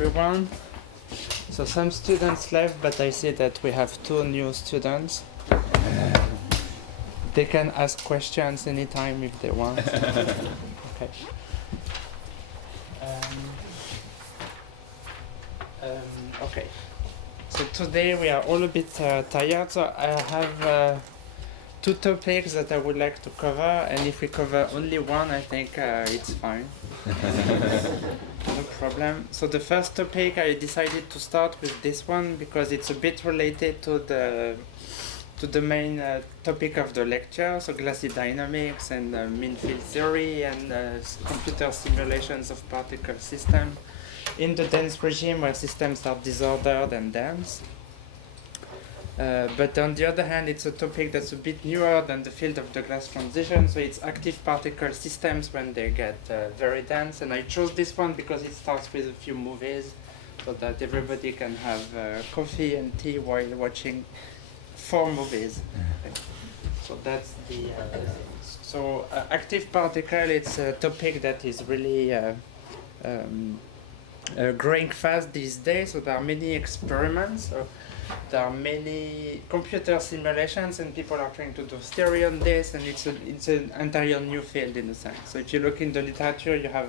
everyone. So some students left, but I see that we have 2 new students. They can ask questions anytime if they want. Okay. Okay. So today we are all a bit tired, so I have 2 topics that I would like to cover, and if we cover only one, I think it's fine. No problem. So the first topic, I decided to start with this one because it's a bit related to the main topic of the lecture, so glassy dynamics and mean field theory and computer simulations of particle systems in the dense regime where systems are disordered and dense. But on the other hand, it's a topic that's a bit newer than the field of the glass transition, so it's active particle systems when they get very dense. And I chose this one because it starts with a few movies, so that everybody can have coffee and tea while watching 4 movies. Okay. So that's the... active particle, it's a topic that is really growing fast these days, so there are many experiments. There are many computer simulations, and people are trying to do theory on this, and it's an entire new field in a sense. So if you look in the literature, you have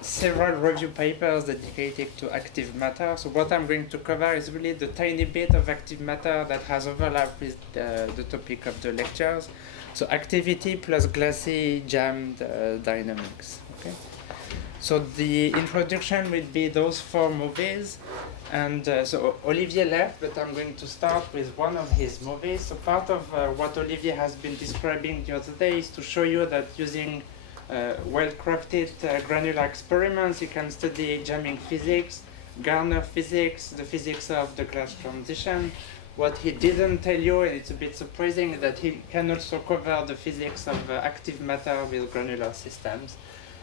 several review papers dedicated to active matter. So what I'm going to cover is really the tiny bit of active matter that has overlap with the topic of the lectures. So activity plus glassy jammed dynamics. Okay. So the introduction will be those 4 movies. And so Olivier left, but I'm going to start with one of his movies. So part of what Olivier has been describing the other day is to show you that using well-crafted granular experiments, you can study jamming physics, Gardner physics, the physics of the glass transition. What he didn't tell you, and it's a bit surprising, that he can also cover the physics of active matter with granular systems.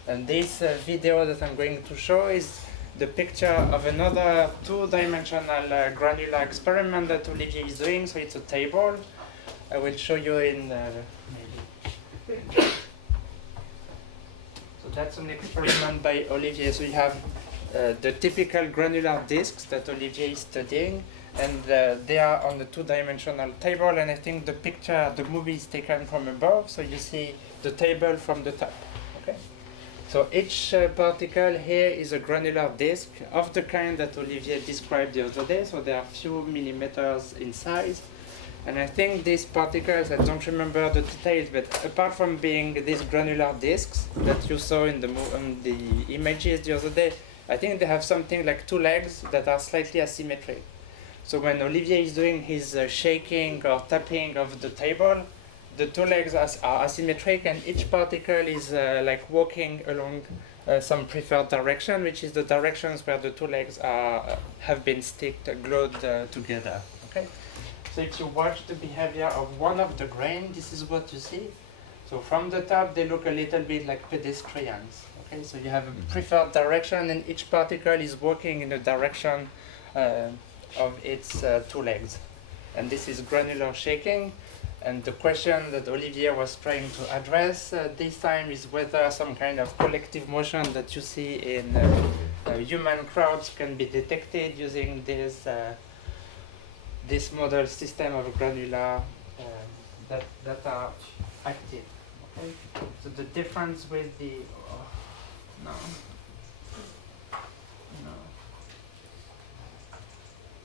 And this video that I'm going to show is the picture of another 2-dimensional granular experiment that Olivier is doing. So it's a table. I will show you in maybe. So that's an experiment by Olivier. So you have the typical granular disks that Olivier is studying, and they are on the 2-dimensional table. And I think the picture, the movie is taken from above, so you see the table from the top. Okay. So each particle here is a granular disk of the kind that Olivier described the other day, so they are few millimeters in size. And I think these particles, I don't remember the details, but apart from being these granular disks that you saw in the images the other day, I think they have something like 2 legs that are slightly asymmetric. So when Olivier is doing his shaking or tapping of the table, the 2 legs are asymmetric, and each particle is like walking along some preferred direction, which is the directions where the 2 legs have been glued together. Okay. So if you watch the behavior of one of the grain, this is what you see. So from the top, they look a little bit like pedestrians. Okay. So you have a preferred direction, and each particle is walking in the direction of its 2 legs. And this is granular shaking. And the question that Olivier was trying to address this time is whether some kind of collective motion that you see in human crowds can be detected using this model system of granular that are active. Okay? So the difference with the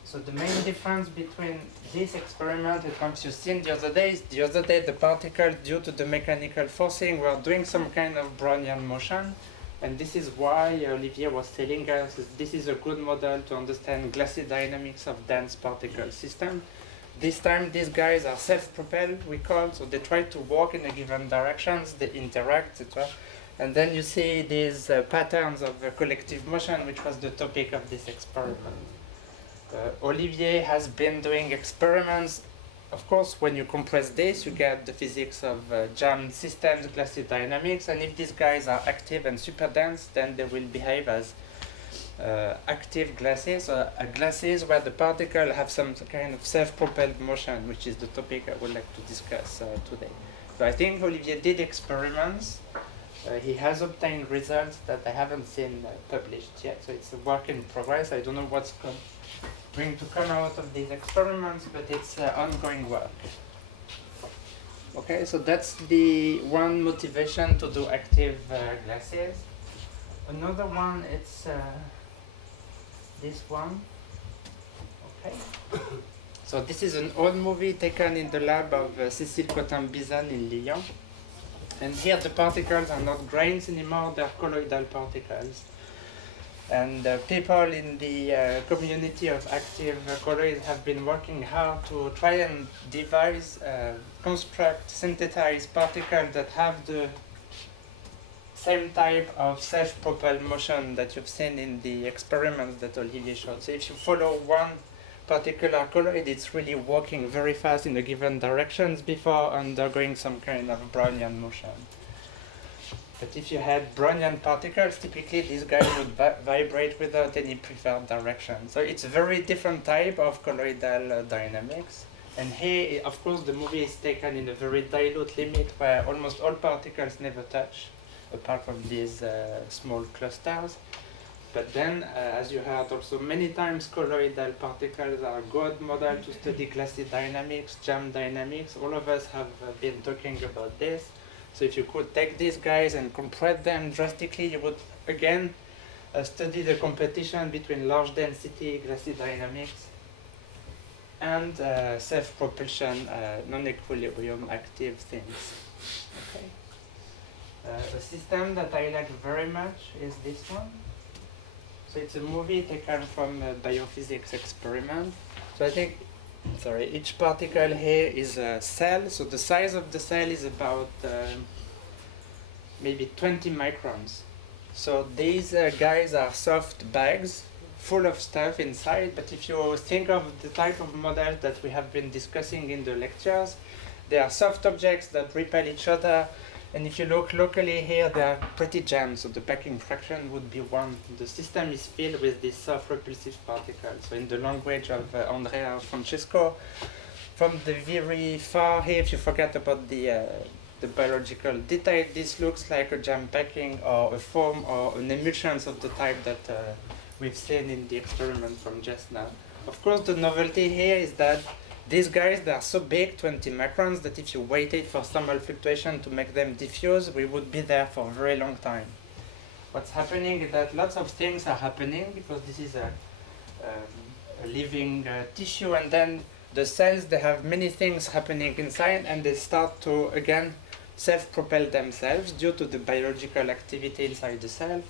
So the main difference between this experiment and what you've seen the other day the particle, due to the mechanical forcing, were doing some kind of Brownian motion. And this is why Olivier was telling us that this is a good model to understand glassy dynamics of dense particle system. This time these guys are self-propelled, we call, so they try to walk in a given directions, they interact, etc. And then you see these patterns of collective motion, which was the topic of this experiment. Olivier has been doing experiments. Of course, when you compress this, you get the physics of jammed systems, glassy dynamics, and if these guys are active and super dense, then they will behave as active glasses, or glasses where the particle have some kind of self-propelled motion, which is the topic I would like to discuss today. So I think Olivier did experiments He has obtained results that I haven't seen published yet, so it's a work in progress. I don't know what's going to come out of these experiments, but it's ongoing work. Okay, so that's the one motivation to do active glasses. Another one, it's this one. Okay. So this is an old movie taken in the lab of Cécile Cotin-Bizan in Lyon. And here the particles are not grains anymore, they're colloidal particles. And people in the community of active colloids have been working hard to try and devise, construct, synthesize particles that have the same type of self-propelled motion that you've seen in the experiments that Olivier showed. So if you follow one particular colloid, it's really walking very fast in a given directions before undergoing some kind of Brownian motion. But if you had Brownian particles, typically these guys would vibrate without any preferred direction. So it's a very different type of colloidal dynamics. And here, of course, the movie is taken in a very dilute limit where almost all particles never touch, apart from these small clusters. But then, as you heard also many times, colloidal particles are a good model to study glassy dynamics, jam dynamics. All of us have been talking about this. So if you could take these guys and compress them drastically, you would again study the competition between large density glassy dynamics and self-propulsion, non-equilibrium active things. Okay. A system that I like very much is this one. So it's a movie taken from a biophysics experiment. So I think, sorry, each particle here is a cell. So the size of the cell is about maybe 20 microns. So these guys are soft bags full of stuff inside. But if you think of the type of models that we have been discussing in the lectures, they are soft objects that repel each other. And if you look locally here, they are pretty jammed, so the packing fraction would be 1. The system is filled with these self-repulsive particles. So in the language of Andrea Francesco, from the very far here, if you forget about the biological detail, this looks like a jam packing or a foam or an emulsions of the type that we've seen in the experiment from just now. Of course, the novelty here is that these guys, they are so big, 20 microns, that if you waited for thermal fluctuation to make them diffuse, we would be there for a very long time. What's happening is that lots of things are happening because this is a living tissue, and then the cells, they have many things happening inside, and they start to, again, self-propel themselves due to the biological activity inside the cell.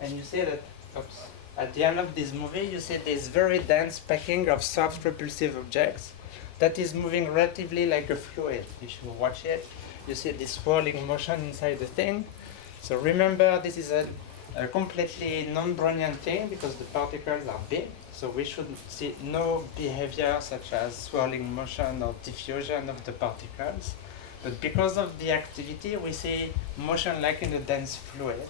And you see that, oops, at the end of this movie, you see this very dense packing of soft repulsive objects that is moving relatively like a fluid. If you watch it, you see this swirling motion inside the thing. So remember, this is a completely non-Brownian thing because the particles are big. So we should see no behavior such as swirling motion or diffusion of the particles. But because of the activity, we see motion like in a dense fluid.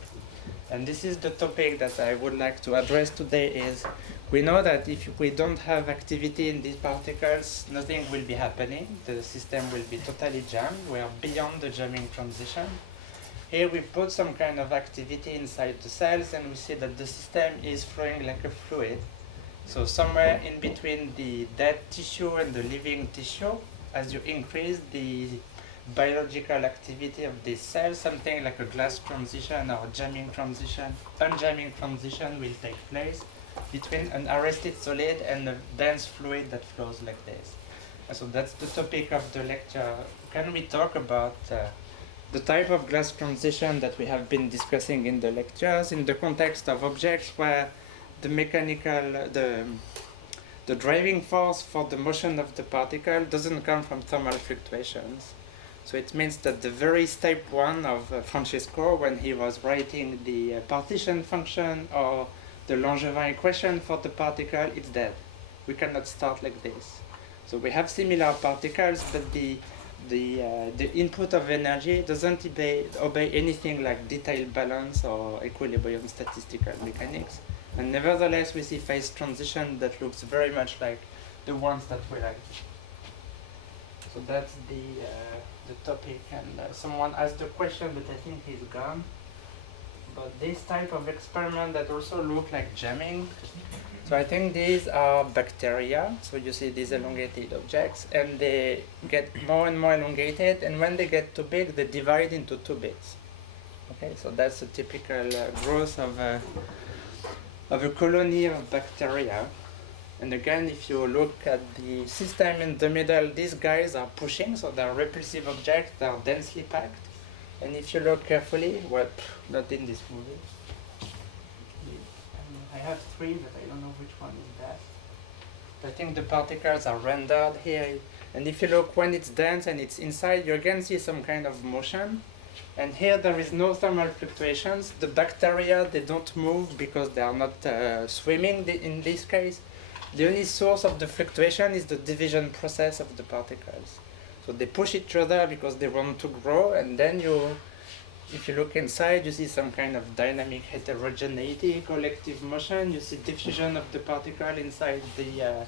And this is the topic that I would like to address today is, we know that if we don't have activity in these particles, nothing will be happening. The system will be totally jammed. We are beyond the jamming transition. Here we put some kind of activity inside the cells, and we see that the system is flowing like a fluid. So somewhere in between the dead tissue and the living tissue, as you increase the biological activity of this cell, something like a glass transition or jamming transition, unjamming transition will take place between an arrested solid and a dense fluid that flows like this. And so that's the topic of the lecture. Can we talk about the type of glass transition that we have been discussing in the lectures in the context of objects where the mechanical, the driving force for the motion of the particle doesn't come from thermal fluctuations. So it means that the very step 1 of Francesco, when he was writing the partition function or the Langevin equation for the particle, it's dead. We cannot start like this. So we have similar particles, but the input of energy doesn't obey anything like detailed balance or equilibrium statistical mechanics. And nevertheless, we see phase transition that looks very much like the ones that we like. So that's the topic, and someone asked the question, but I think he's gone. about this type of experiment that also look like jamming. So I think these are bacteria. So you see these elongated objects, and they get more and more elongated, and when they get too big, they divide into 2 bits. Okay, so that's a typical growth of a colony of bacteria. And again, if you look at the system in the middle, these guys are pushing, so they're repulsive objects, they're densely packed. And if you look carefully, well, not in this movie. I have 3, but I don't know which one is best. I think the particles are rendered here. And if you look when it's dense and it's inside, you again see some kind of motion. And here there is no thermal fluctuations. The bacteria, they don't move because they are not swimming in this case. The only source of the fluctuation is the division process of the particles. So they push each other because they want to grow, and then if you look inside, you see some kind of dynamic heterogeneity, collective motion. You see diffusion of the particle inside the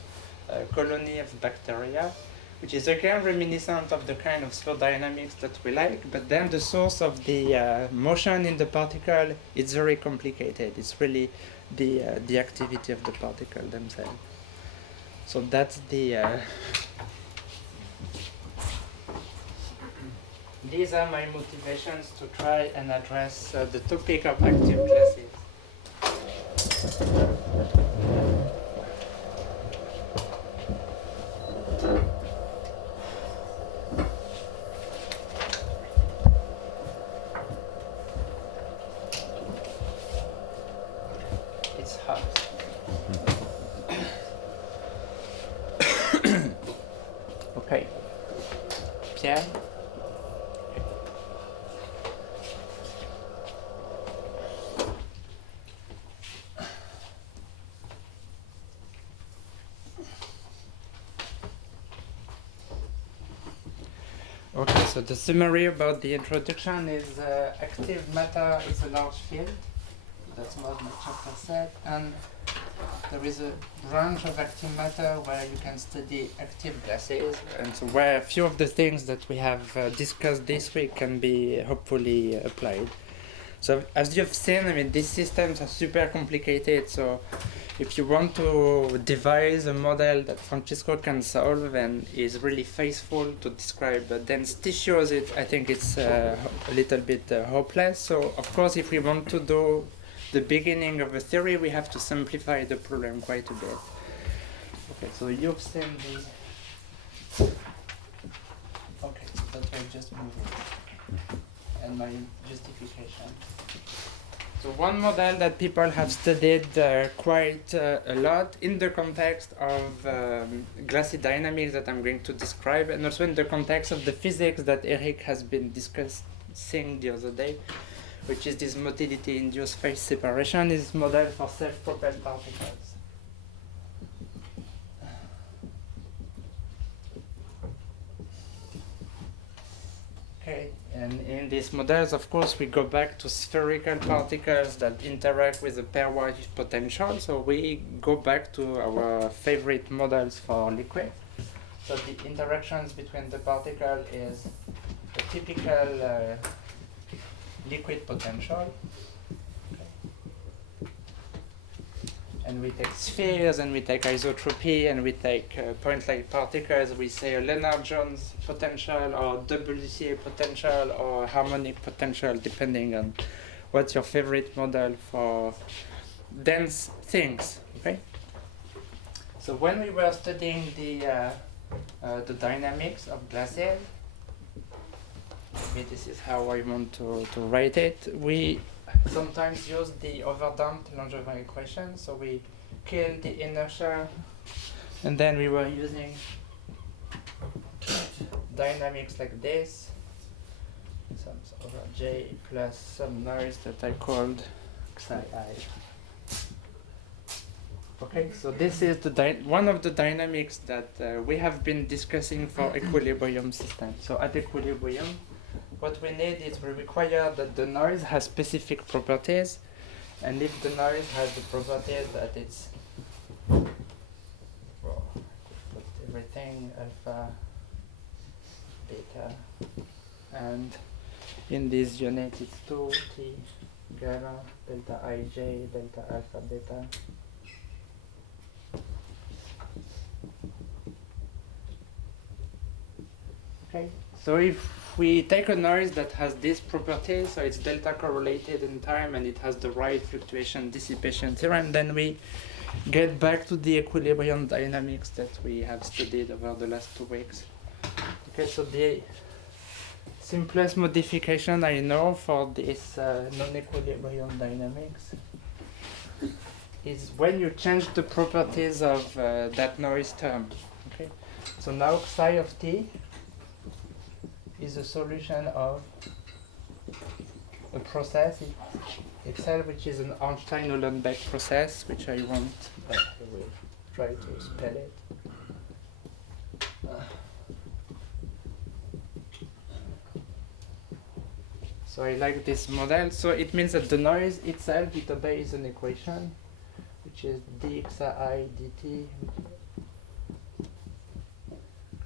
colony of bacteria, which is again reminiscent of the kind of slow dynamics that we like, but then the source of the motion in the particle is very complicated. It's really the activity of the particle themselves. So that's the... These are my motivations to try and address the topic of active classes. It's hot. Okay. Pierre? Okay, so the summary about the introduction is active matter is a large field. That's what my chapter said. And there is a branch of active matter where you can study active gases, and so where a few of the things that we have discussed this week can be hopefully applied. So as you've seen, I mean, these systems are super complicated, so if you want to devise a model that Francisco can solve and is really faithful to describe dense tissues, I think it's a little bit hopeless. So of course, if we want to do the beginning of a theory, we have to simplify the problem quite a bit. Okay, so you've seen the... Okay, so that will just move it. And my justification. So one model that people have studied quite a lot in the context of glassy dynamics that I'm going to describe, and also in the context of the physics that Eric has been discussing the other day, which is this motility-induced phase separation, is model for self-propelled particles. Okay, and in these models, of course, we go back to spherical particles that interact with a pairwise potential. So we go back to our favorite models for liquid. So the interactions between the particle is a typical liquid potential. And we take spheres, and we take isotropy, and we take point-like particles. We say a Lennard-Jones potential, or WCA potential, or harmonic potential, depending on what's your favorite model for dense things. Okay. So when we were studying the dynamics of glasses, maybe this is how I want to write it. We sometimes use the overdamped Langevin equation. So we kill the inertia, and then we were using dynamics like this, some over J plus some noise that I called xi I. Okay, so this is the one of the dynamics that we have been discussing for equilibrium systems. So at equilibrium, what we need is we require that the noise has specific properties, and if the noise has the properties that it's, well, put everything alpha, beta, and in this unit it's 2t gamma, delta ij, delta alpha beta. Okay, so if we take a noise that has this property, so it's delta correlated in time and it has the right fluctuation dissipation theorem, then we get back to the equilibrium dynamics that we have studied over the last 2 weeks. Okay, so the simplest modification I know for this non-equilibrium dynamics is when you change the properties of that noise term. Okay, so now psi of t is a solution of a process itself, which is an Einstein-Uhlenbeck process, which I won't. I will try to spell it. So I like this model. So it means that the noise itself, it obeys an equation, which is d xa I dt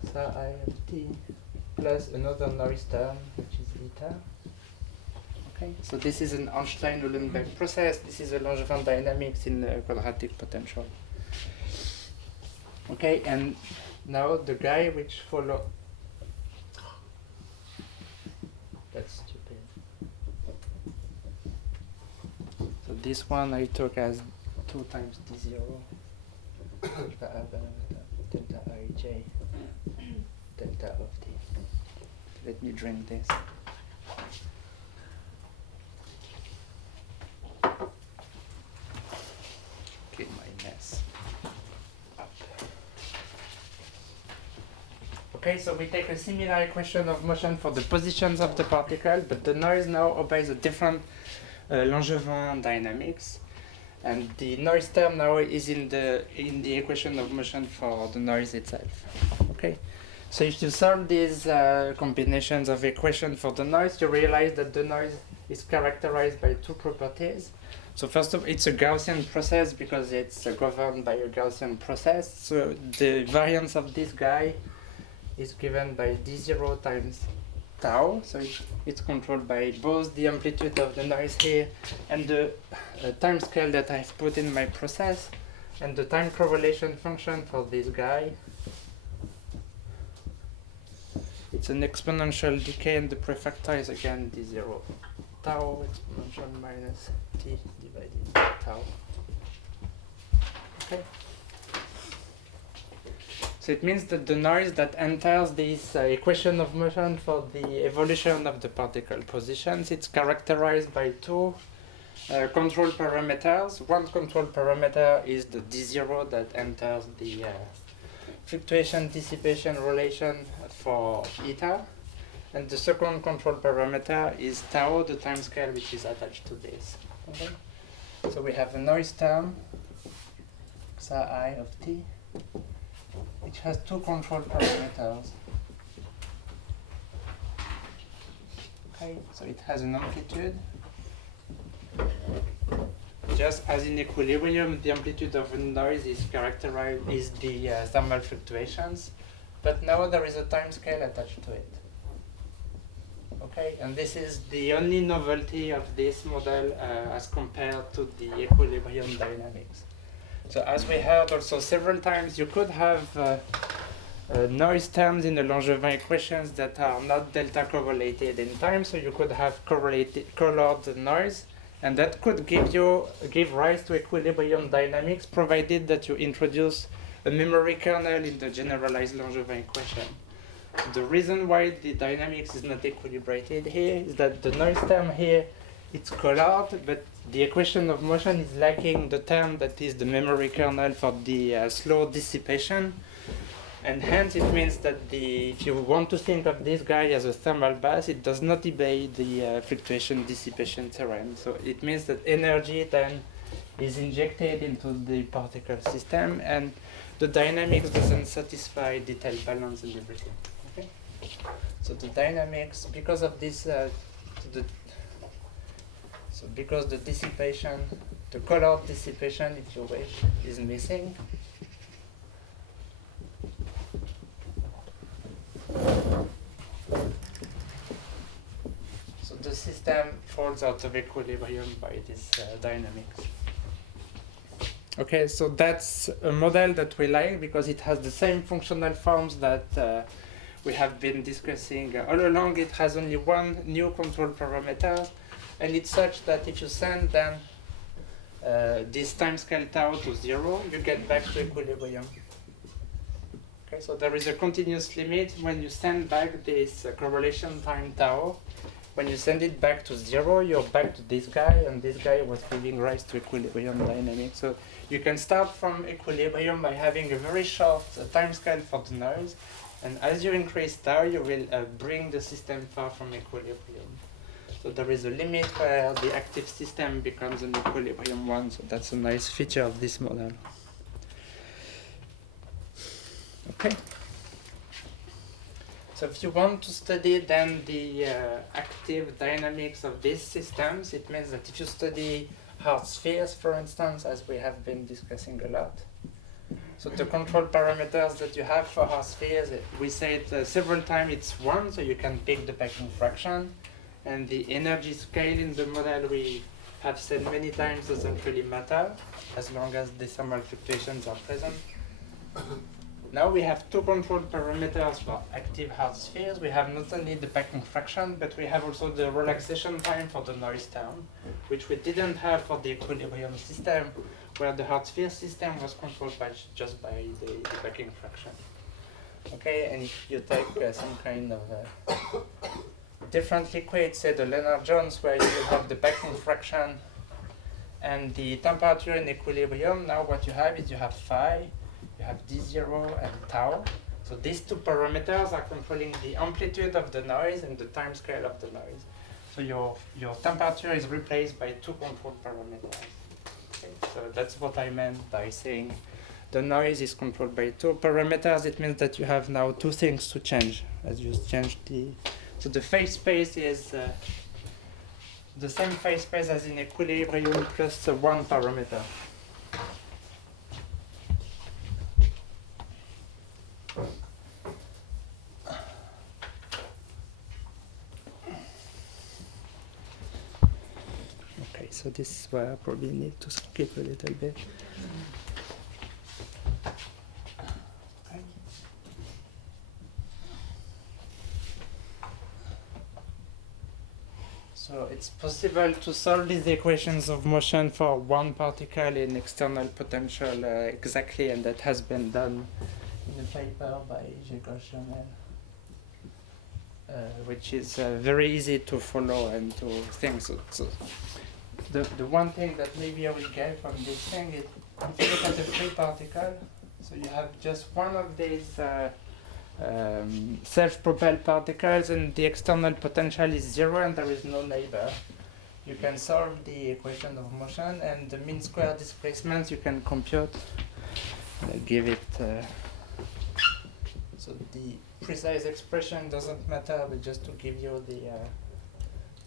xa I of t plus another noise term, which is eta. Okay, so this is an Einstein-Uhlenbeck process. This is a Langevin dynamics in quadratic potential. Okay, and now the guy which follow. That's stupid. So this one I took as 2 times d0 delta alpha delta ij delta of t. Let me drink this. Clean my mess up. Okay, so we take a similar equation of motion for the positions of the particle, but the noise now obeys a different Langevin dynamics, and the noise term now is in the equation of motion for the noise itself. Okay, so if you solve these combinations of equations for the noise, you realize that the noise is characterized by 2 properties. So first of all, it's a Gaussian process because it's governed by a Gaussian process. So the variance of this guy is given by d0 times tau. So it's controlled by both the amplitude of the noise here and the time scale that I've put in my process, and the time correlation function for this guy. It's an exponential decay, and the prefactor is again d0 tau exponential minus t divided by tau. Okay. So it means that the noise that enters this equation of motion for the evolution of the particle positions, it's characterized by 2 control parameters. One control parameter is the d0 that enters the fluctuation dissipation relation for eta. And the second control parameter is tau, the time scale which is attached to this. Okay? So we have a noise term, xa I of t, which has 2 control parameters. Okay, so it has an amplitude. Just as in equilibrium, the amplitude of a noise is characterized is the thermal fluctuations, but now there is a time scale attached to it. Okay, and this is the only novelty of this model as compared to the equilibrium dynamics. So as we heard also several times, you could have noise terms in the Langevin equations that are not delta correlated in time, so you could have colored noise, and that could give rise to equilibrium dynamics, provided that you introduce a memory kernel in the generalized Langevin equation. The reason why the dynamics is not equilibrated here is that the noise term here, it's colored, but the equation of motion is lacking the term that is the memory kernel for the slow dissipation. And hence it means that if you want to think of this guy as a thermal bath, it does not obey the fluctuation dissipation theorem. So it means that energy then is injected into the particle system, and the dynamics doesn't satisfy detailed balance and everything. Okay? So the dynamics, because of this, because the dissipation, the colored dissipation, if you wish, is missing. So the system falls out of equilibrium by this dynamics. Okay, so that's a model that we like because it has the same functional forms that we have been discussing all along. It has only one new control parameter, and it's such that if you send then this timescale tau to 0, you get back to equilibrium. Okay, so there is a continuous limit when you send back this correlation time tau. When you send it back to 0, you're back to this guy, and this guy was giving rise to equilibrium dynamics. So you can start from equilibrium by having a very short timescale for the noise, and as you increase tau, you will bring the system far from equilibrium. So there is a limit where the active system becomes an equilibrium one, so that's a nice feature of this model. Okay. So if you want to study then the active dynamics of these systems, it means that if you study hard spheres, for instance, as we have been discussing a lot, so the control parameters that you have for hard spheres, we said several times it's 1, so you can pick the packing fraction, and the energy scale in the model we have said many times doesn't really matter, as long as decimal fluctuations are present. Now we have two control parameters for active hard spheres. We have not only the packing fraction, but we have also the relaxation time for the noise term, which we didn't have for the equilibrium system, where the hard sphere system was controlled by just by the packing fraction. Okay, and if you take some kind of different liquid, say the Lennard-Jones, where you will have the packing fraction and the temperature in equilibrium, now what you have is you have phi, you have d0 and tau. So these two parameters are controlling the amplitude of the noise and the time scale of the noise. So your temperature is replaced by two control parameters. Okay, so that's what I meant by saying the noise is controlled by two parameters. It means that you have now two things to change as you change the... So the phase space is the same phase space as in equilibrium plus one parameter. Okay, so this is where I probably need to skip a little bit. Okay. So it's possible to solve these equations of motion for one particle in external potential exactly, and that has been done in a paper by Geosphere, which is very easy to follow and to think. So the one thing that maybe I will get from this thing is if you look at the free particle, so you have just one of these self-propelled particles, and the external potential is 0 and there is no neighbor. You can solve the equation of motion, and the mean square displacement you can compute. I'll give it... so the precise expression doesn't matter, but just to give you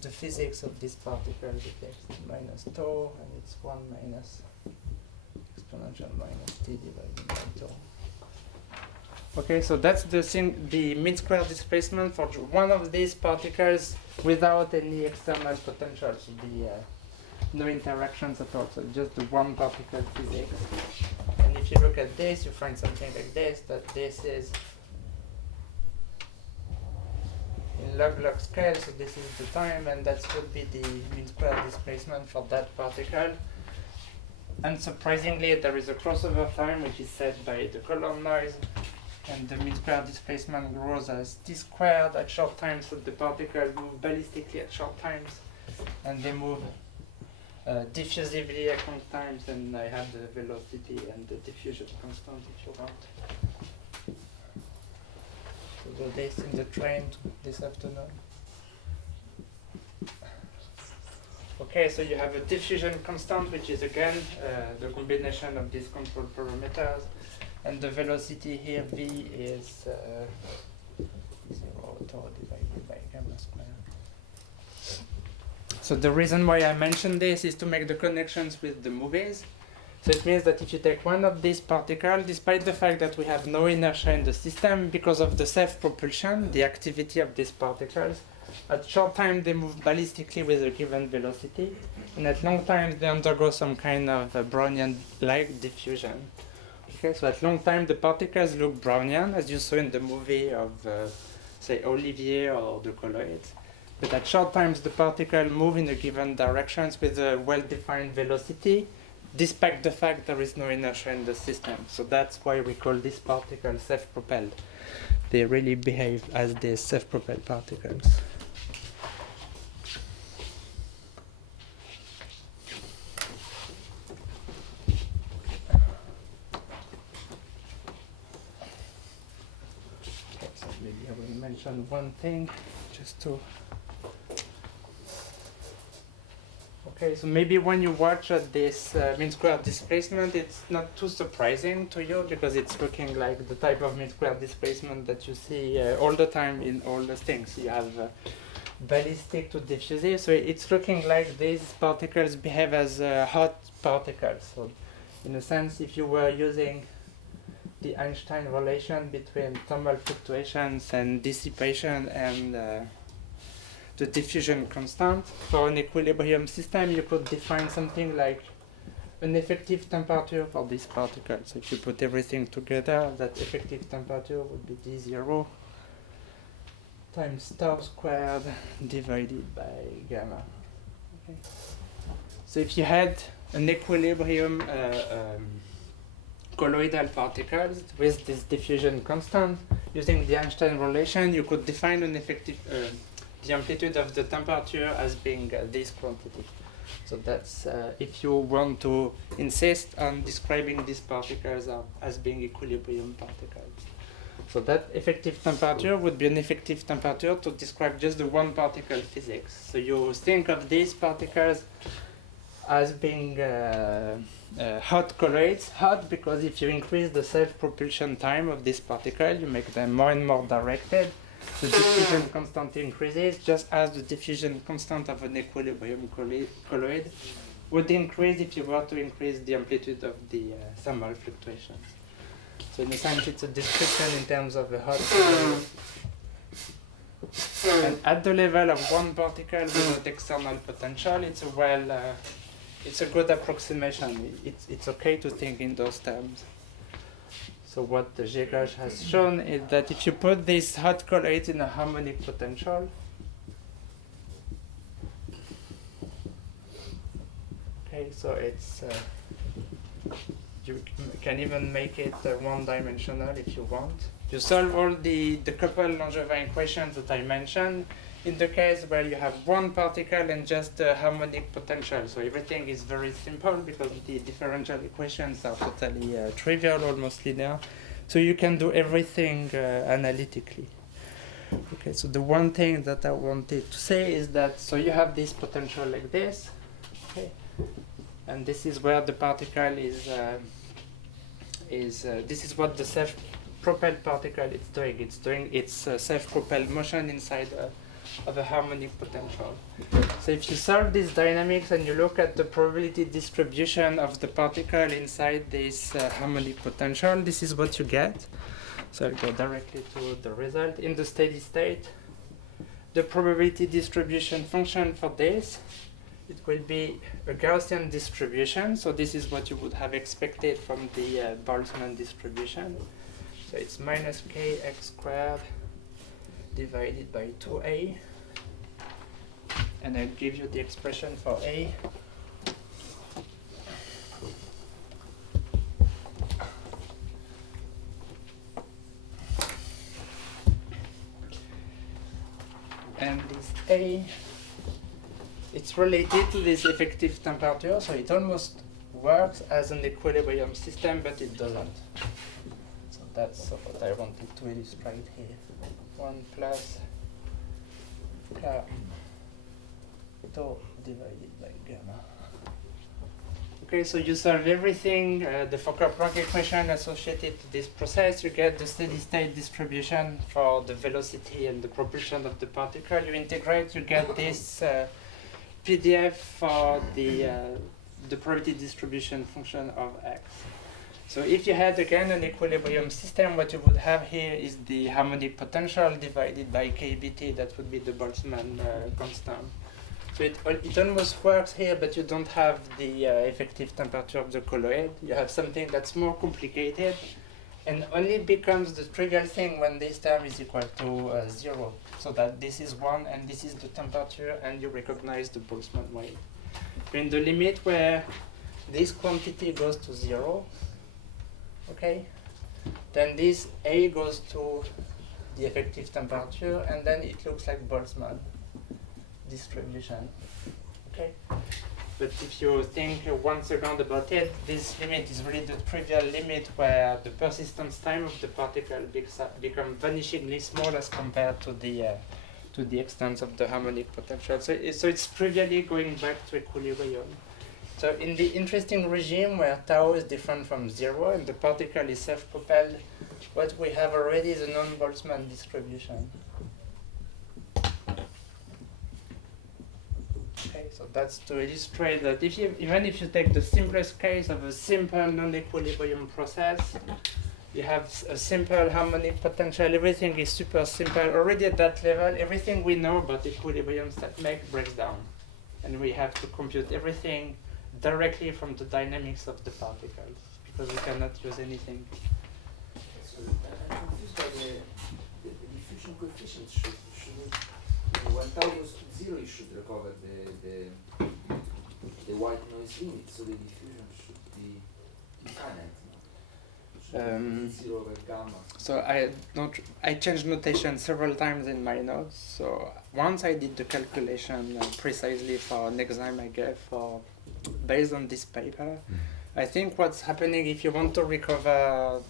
the physics of this particle, it takes minus tau, and it's 1 minus exponential minus t divided by tau. Okay, so that's the thing, the mean square displacement for one of these particles without any external potential, so no interactions at all, so just the one particle physics. And if you look at this, you find something like this, that this is in log scale, so this is the time, and that would be the mean square displacement for that particle. Unsurprisingly, there is a crossover time which is set by the column noise, and the mean square displacement grows as t squared at short times, so the particles move ballistically at short times, and they move diffusively at constant times, and I have the velocity and the diffusion constant if you want. So do this in the train this afternoon. Okay, so you have a diffusion constant, which is again the combination of these control parameters, and the velocity here v is 0 tau divided by gamma square. So the reason why I mentioned this is to make the connections with the movies. So it means that if you take one of these particles, despite the fact that we have no inertia in the system, because of the self-propulsion, the activity of these particles, at short time they move ballistically with a given velocity, and at long time they undergo some kind of Brownian-like diffusion. Okay, so at long time the particles look Brownian, as you saw in the movie of, say, Olivier or the colloids. But at short times the particles move in a given direction with a well-defined velocity, despite the fact there is no inertia in the system. So that's why we call these particles self-propelled. They really behave as these self-propelled particles. Okay, so maybe I will mention one thing just to. Okay, so maybe when you watch this mean square displacement, it's not too surprising to you because it's looking like the type of mean square displacement that you see all the time in all the things. You have ballistic to diffusive, so it's looking like these particles behave as hot particles. So in a sense, if you were using the Einstein relation between thermal fluctuations and dissipation and the diffusion constant, for an equilibrium system, you could define something like an effective temperature for these particles. So if you put everything together, that effective temperature would be D0 times tau squared divided by gamma. Okay. So if you had an equilibrium colloidal particles with this diffusion constant, using the Einstein relation, you could define an effective the amplitude of the temperature as being this quantity. So that's if you want to insist on describing these particles as being equilibrium particles. So that effective temperature would be an effective temperature to describe just the one particle physics. So you think of these particles as being hot colloids. Hot because if you increase the self-propulsion time of this particle, you make them more and more directed. The diffusion constant increases just as the diffusion constant of an equilibrium colloid would increase if you were to increase the amplitude of the thermal fluctuations. So in a sense, it's a description in terms of a hot colloid. And at the level of one particle without external potential, it's a good approximation. It's okay to think in those terms. So what the Geosphere has shown is that if you put these hot colloids in a harmonic potential, okay, so it's you can even make it one-dimensional if you want. You solve all the coupled Langevin equations that I mentioned in the case where you have one particle and just a harmonic potential. So everything is very simple because the differential equations are totally trivial, almost linear. So you can do everything analytically. Okay, so the one thing that I wanted to say is that, so you have this potential like this, okay, and this is where the particle this is what the self-propelled particle is doing. It's doing its self-propelled motion inside of a harmonic potential. So if you solve these dynamics and you look at the probability distribution of the particle inside this harmonic potential, this is what you get. So I'll go directly to the result. In the steady state, the probability distribution function for this, it will be a Gaussian distribution. So this is what you would have expected from the Boltzmann distribution. So it's minus kx squared divided by 2a, and I'll give you the expression for a. And this a, it's related to this effective temperature, so it almost works as an equilibrium system, but it doesn't. So that's what I wanted to illustrate here. 1 plus k tau divided by gamma. Okay, so you solve everything, the Fokker-Planck equation associated to this process, you get the steady state distribution for the velocity and the propulsion of the particle. You integrate, you get this PDF for the probability distribution function of x. So if you had again an equilibrium system, what you would have here is the harmonic potential divided by kBt. That would be the Boltzmann constant. So it almost works here, but you don't have the effective temperature of the colloid. You have something that's more complicated, and only becomes the trivial thing when this term is equal to 0. So that this is 1 and this is the temperature, and you recognize the Boltzmann wave. In the limit where this quantity goes to 0, okay, then this A goes to the effective temperature, and then it looks like Boltzmann distribution. Okay, but if you think 1 second about it, this limit is really the trivial limit where the persistence time of the particle becomes vanishingly small as compared to the extent of the harmonic potential. So it's trivially going back to equilibrium. So in the interesting regime where tau is different from 0 and the particle is self-propelled, what we have already is a non-Boltzmann distribution. Okay, so that's to illustrate that even if you take the simplest case of a simple non-equilibrium process, you have a simple harmonic potential, everything is super simple. Already at that level, everything we know about equilibriums that breaks down. And we have to compute everything directly from the dynamics of the particles, because we cannot use anything. So I'm confused by the diffusion coefficient. When tau goes to 0, you should recover the white noise limit, so the diffusion should be infinite. Zero over gamma. So I changed notation several times in my notes. So once I did the calculation precisely for an exam I gave based on this paper. I think what's happening, if you want to recover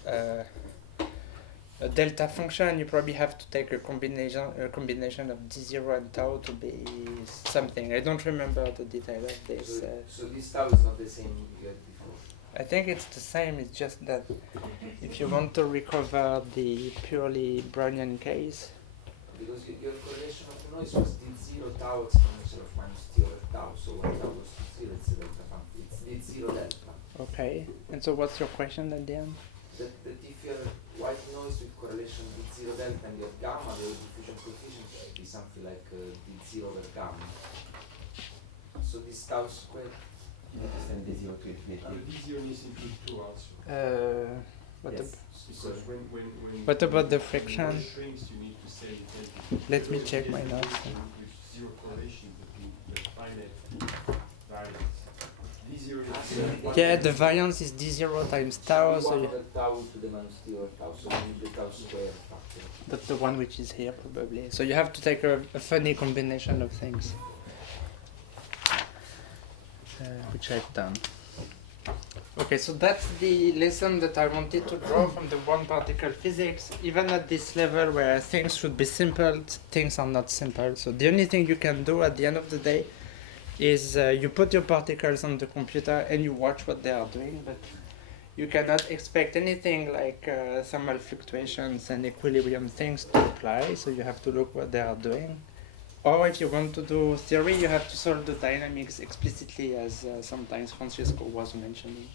a delta function, you probably have to take a combination of d0 and tau to be something. I don't remember the detail of this. So this tau is not the same you had before? I think it's the same. It's just that if you want to recover the purely Brownian case. Because your correlation of the noise was d0 tau exponential of minus t over tau. So when tau goes to 0, it's a delta function. It's d0 delta. Okay. And so what's your question at the end? That if you have white noise with correlation d0 delta and you have gamma, the diffusion coefficient would be something like d0 over gamma. So this tau squared. And d0 to infinity. d0 needs to include 2 also. Because when what about the friction? Shrinks, you need to say Let me check my notes. With zero correlation between the finite variance. d0 is Yeah, the variance is d0 times tau. So tau to the minus t over tau, so we need the tau square factor. that's the one which is here probably. So you have to take a funny combination of things, which I've done. Okay, so that's the lesson that I wanted to draw from the one-particle physics. Even at this level where things should be simple, things are not simple. So the only thing you can do at the end of the day is you put your particles on the computer and you watch what they are doing, but you cannot expect anything like thermal fluctuations and equilibrium things to apply, so you have to look what they are doing. Or if you want to do theory, you have to solve the dynamics explicitly, as sometimes Francisco was mentioning.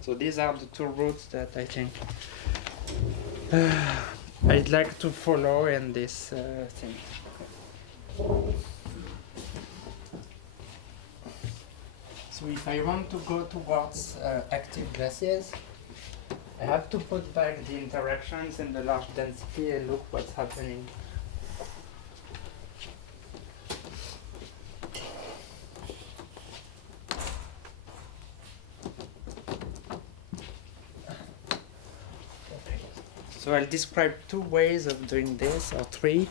So these are the two routes that I think I'd like to follow in this thing. So if I want to go towards active gases, I have to put back the interactions in the large density and look what's happening. So I'll describe two ways of doing this, or three.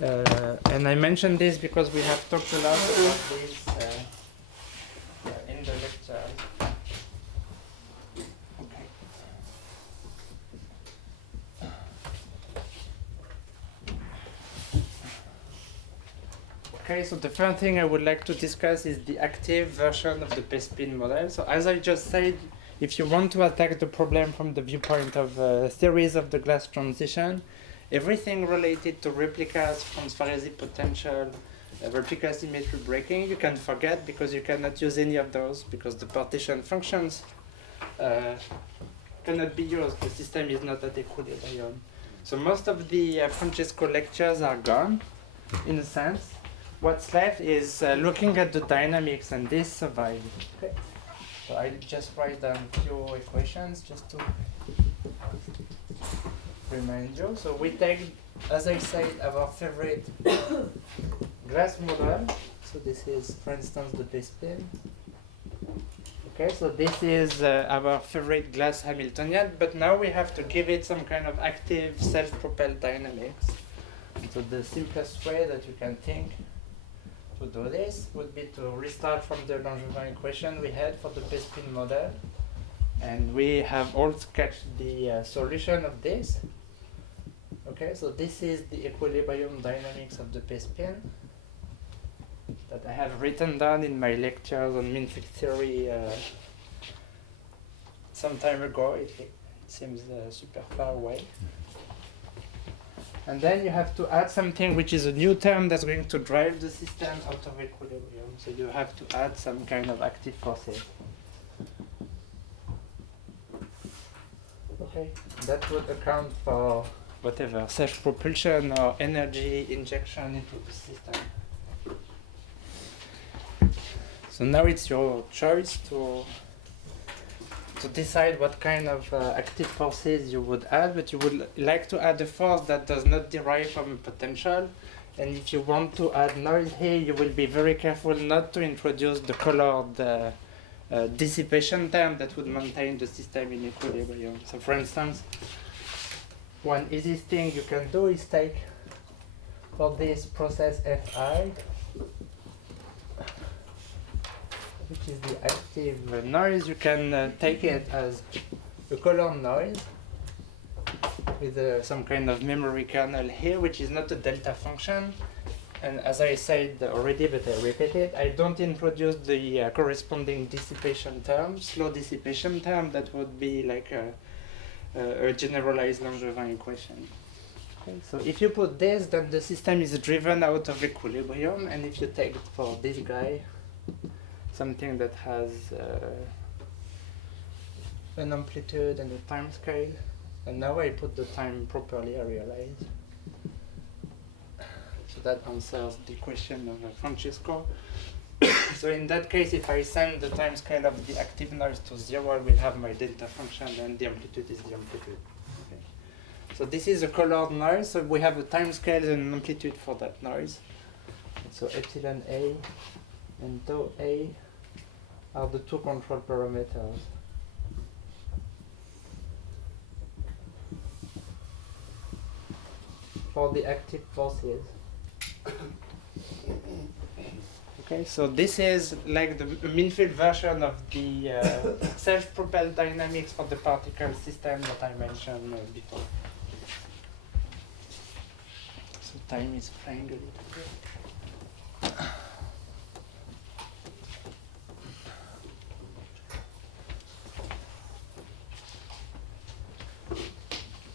And I mentioned this because we have talked a lot about this in the lecture. Okay, so the first thing I would like to discuss is the active version of the Pastebin model. So as I just said, if you want to attack the problem from the viewpoint of theories of the glass transition, everything related to replicas, transfereasy potential, replica symmetry breaking, you can forget because you cannot use any of those because the partition functions cannot be used. The system is not at equilibrium. So most of the Francesco lectures are gone, in a sense. What's left is looking at the dynamics, and this survived. Okay. So I just write down a few equations just to remind you. So we take, as I said, our favorite glass model. So this is, for instance, the Pastebin. Okay, so this is our favorite glass Hamiltonian, but now we have to give it some kind of active self-propelled dynamics. So the simplest way that you can think to do this would be to restart from the Langevin equation we had for the Pastebin model. And we have all sketched the solution of this. Okay, so this is the equilibrium dynamics of the Pastebin that I have written down in my lectures on mean field theory some time ago. It seems super far away. And then you have to add something which is a new term that's going to drive the system out of equilibrium. So you have to add some kind of active forces. Okay, that would account for whatever self-propulsion or energy injection into the system. So now it's your choice to decide what kind of active forces you would add, but you would like to add a force that does not derive from a potential. And if you want to add noise here, you will be very careful not to introduce the colored dissipation term that would maintain the system in equilibrium. So for instance, one easy thing you can do is take, for this process Fi, which is the active noise, you can take it as a colored noise with some kind of memory kernel here, which is not a delta function. And as I said already, but I repeat it, I don't introduce the corresponding dissipation term, slow dissipation term, that would be like a generalized Langevin equation. Okay, so if you put this, then the system is driven out of equilibrium, and if you take it for this guy, something that has an amplitude and a time scale, and now I put the time properly, I realize. So that answers the question of Francesco. So in that case, if I send the time scale of the active noise to 0, I will have my delta function, and the amplitude is the amplitude. Okay. So this is a colored noise, so we have a time scale and an amplitude for that noise. So epsilon A and tau A are the two control parameters. For the active forces. Okay, so this is like the mean field version of the self-propelled dynamics for the particle system that I mentioned before. So time is flying a little bit.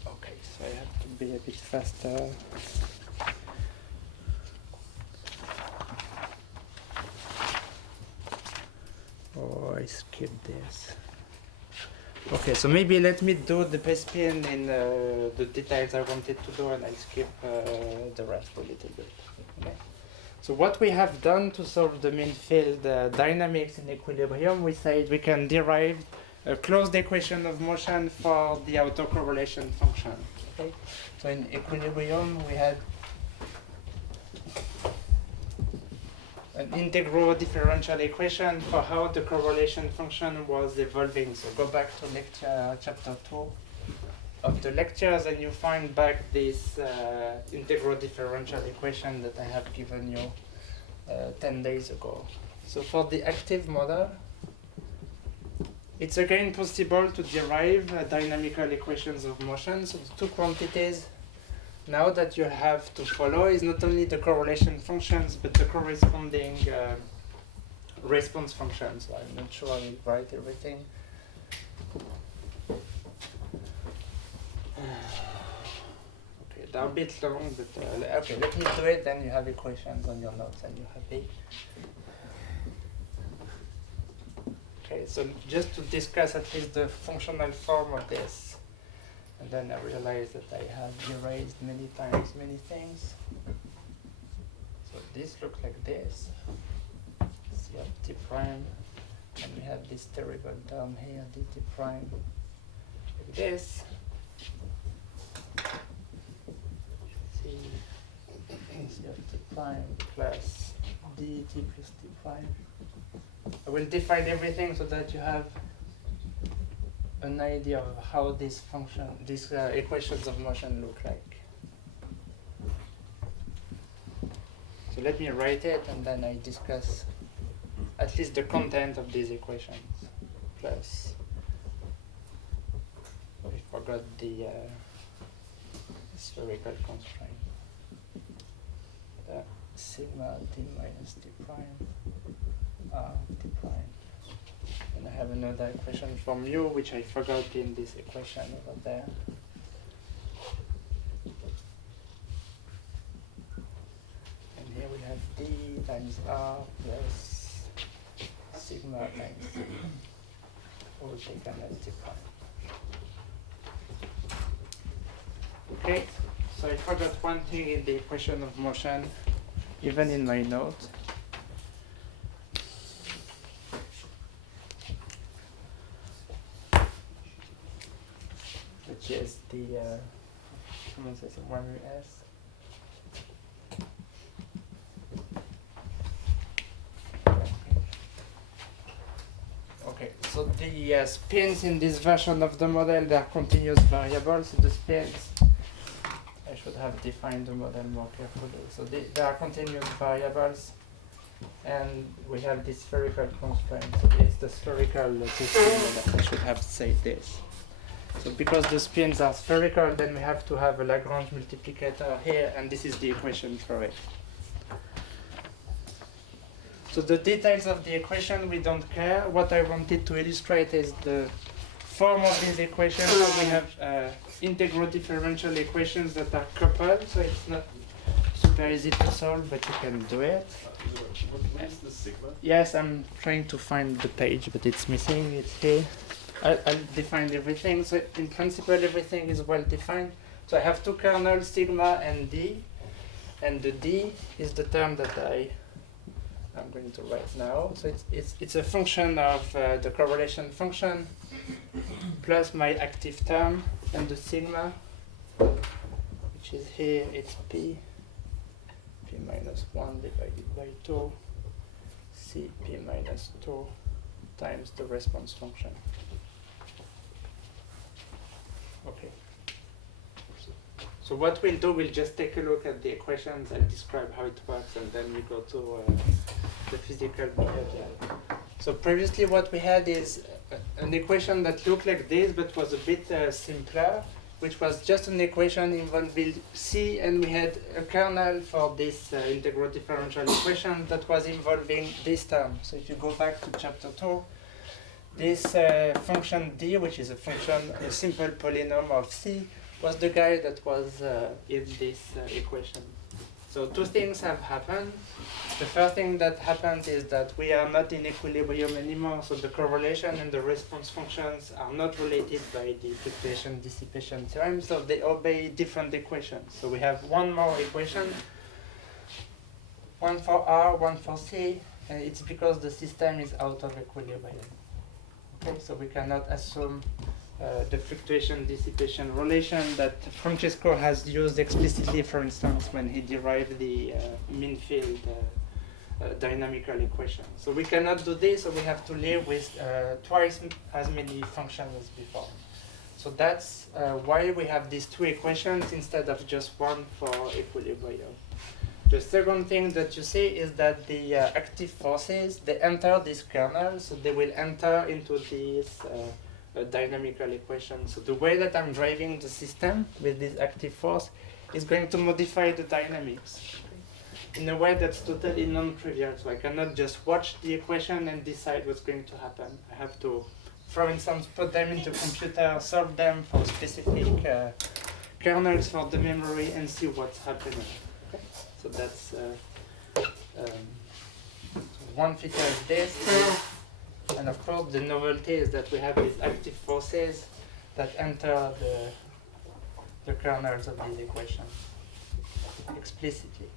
Okay, so I have to be a bit faster. Oh, I skipped this. Okay, so maybe let me do the Pastebin in the details I wanted to do, and I'll skip the rest a little bit. Okay. So what we have done to solve the mean field dynamics in equilibrium, we said we can derive a closed equation of motion for the autocorrelation function. Okay. So in equilibrium, we had an integral differential equation for how the correlation function was evolving. So go back to lecture chapter 2 of the lectures, and you find back this integral differential equation that I have given you 10 days ago. So for the active model, it's again possible to derive dynamical equations of motion. So the two quantities now that you have to follow is not only the correlation functions, but the corresponding response functions. So I'm not sure I will write everything. Okay, they're a bit long, but okay, let me do it, then you have equations on your notes and you're happy. Okay, Okay, so just to discuss at least the functional form of this. And then I realized that I have erased many times many things. So this looks like this. C of t prime. And we have this terrible term here, dt prime. Like this. C of t prime plus dt plus t prime. I will define everything so that you have an idea of how these equations of motion look like. So let me write it and then I discuss at least the content of these equations. Plus, I forgot the spherical constraint. Sigma t minus t prime r t prime. And I have another equation from mu which I forgot in this equation over there. And here we have d times r plus sigma times t, all taken as t prime. Okay, so I forgot one thing in the equation of motion, even in my note. Which is the, someone says 1s. Okay, so the spins in this version of the model, they are continuous variables. So the spins, I should have defined the model more carefully. So they are continuous variables, and we have this spherical constraint. So it's the spherical system. I should have said this. So because the spins are spherical, then we have to have a Lagrange multiplicator here, and this is the equation for it. So the details of the equation, we don't care. What I wanted to illustrate is the form of these equations. So we have integral differential equations that are coupled, so it's not super easy to solve, but you can do it. What is the sigma? Yes, I'm trying to find the page, but it's missing. It's here. I'll define everything. So in principle, everything is well defined. So I have two kernels, sigma and d. And the d is the term that I'm going to write now. So it's a function of the correlation function plus my active term, and the sigma, which is here, it's p minus 1 divided by 2, c p minus 2 times the response function. Okay. So what we'll do, we'll just take a look at the equations and describe how it works, and then we go to the physical behavior. So previously what we had is an equation that looked like this, but was a bit simpler, which was just an equation involving C, and we had a kernel for this integral differential equation that was involving this term. So if you go back to chapter 2, this function d, which is a simple polynomial of C, was the guy that was in this equation. So two things have happened. The first thing that happens is that we are not in equilibrium anymore, so the correlation and the response functions are not related by the fluctuation dissipation theorem, so they obey different equations. So we have one more equation, one for R, one for C, and it's because the system is out of equilibrium. Okay, so we cannot assume the fluctuation dissipation relation that Francesco has used explicitly, for instance, when he derived the mean field dynamical equation. So we cannot do this, so we have to live with twice as many functions as before. So that's why we have these two equations instead of just one for equilibrium. The second thing that you see is that the active forces, they enter this kernel, so they will enter into this dynamical equation. So the way that I'm driving the system with this active force is going to modify the dynamics in a way that's totally non-trivial. So I cannot just watch the equation and decide what's going to happen. I have to, for instance, put them into the computer, solve them for specific kernels for the memory, and see what's happening. Okay? So that's one feature is this. And of course, the novelty is that we have these active forces that enter the kernels of these equations explicitly.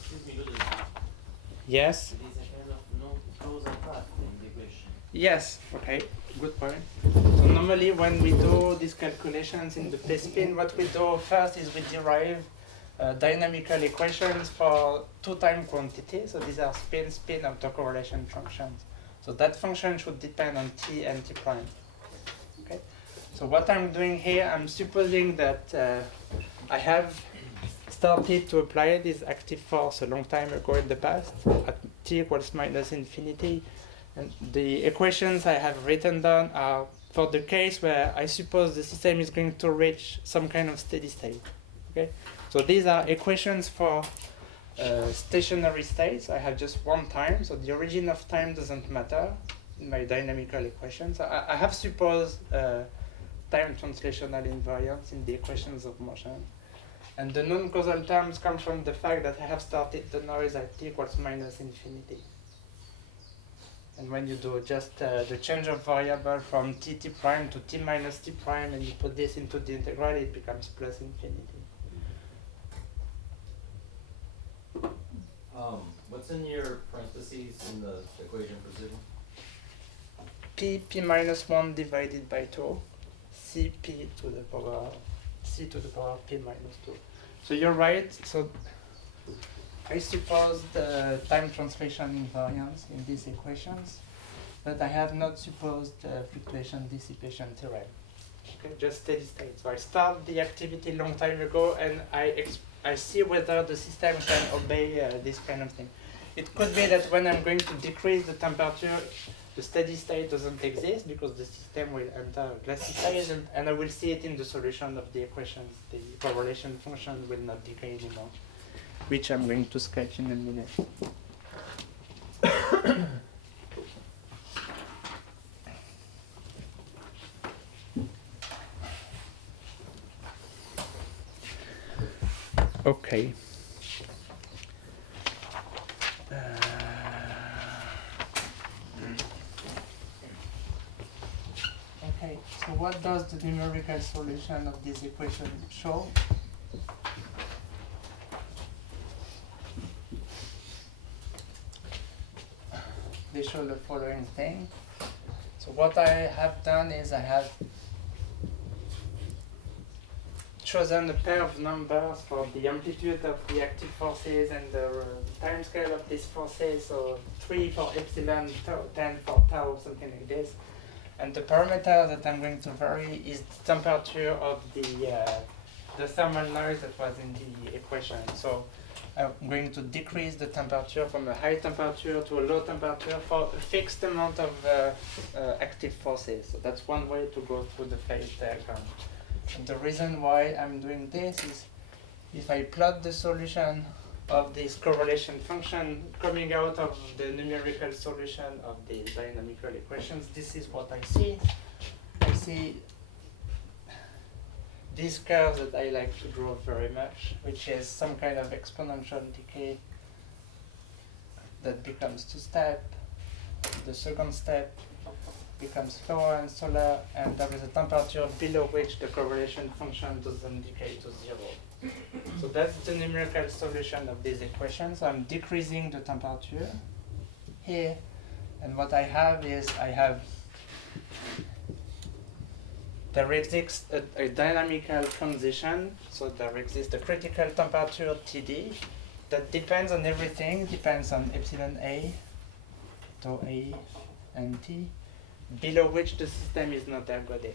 Excuse me, Ludovic. Yes? There is a kind of no causal path in the equation. Yes, okay, good point. So normally when we do these calculations in the Pastebin, what we do first is we derive dynamical equations for two-time quantities. So these are spin autocorrelation functions. So that function should depend on t and t prime. Okay. So what I'm doing here, I'm supposing that I have started to apply this active force a long time ago in the past at t equals minus infinity. And the equations I have written down are for the case where I suppose the system is going to reach some kind of steady state. Okay, so these are equations for stationary states. I have just one time, so the origin of time doesn't matter in my dynamical equations. I have supposed time translational invariance in the equations of motion. And the non-causal terms come from the fact that I have started the noise at t equals minus infinity. And when you do just the change of variable from t prime to t minus t prime, and you put this into the integral, it becomes plus infinity. What's in your parentheses in the equation for sigma? P minus 1 divided by 2, Cp to the power c to the power p minus 2. So you're right. So I suppose the time translation invariance in these equations, but I have not supposed fluctuation dissipation theorem. Okay, just steady state. So I start the activity long time ago, and I see whether the system can obey this kind of thing. It could be that when I'm going to decrease the temperature, the steady state doesn't exist because the system will enter a glassy phase, and I will see it in the solution of the equations. The correlation function will not decay anymore, which I'm going to sketch in a minute. Okay. Okay, so what does the numerical solution of this equation show? They show the following thing. So what I have done is I have chosen a pair of numbers for the amplitude of the active forces and the time scale of these forces, so 3 for epsilon, 10 for tau, something like this. And the parameter that I'm going to vary is the temperature of the thermal noise that was in the equation. So I'm going to decrease the temperature from a high temperature to a low temperature for a fixed amount of active forces. So that's one way to go through the phase diagram. And the reason why I'm doing this is if I plot the solution of this correlation function coming out of the numerical solution of the dynamical equations, this is what I see. I see this curve that I like to draw very much, which is some kind of exponential decay that becomes two-step. The second step becomes slower and slower, and there is a temperature below which the correlation function doesn't decay to 0. So that's the numerical solution of these equations. So I'm decreasing the temperature here, and what I have is there exists a dynamical transition, so there exists a critical temperature Td that depends on everything, depends on epsilon A, tau A, and T, below which the system is not ergodic.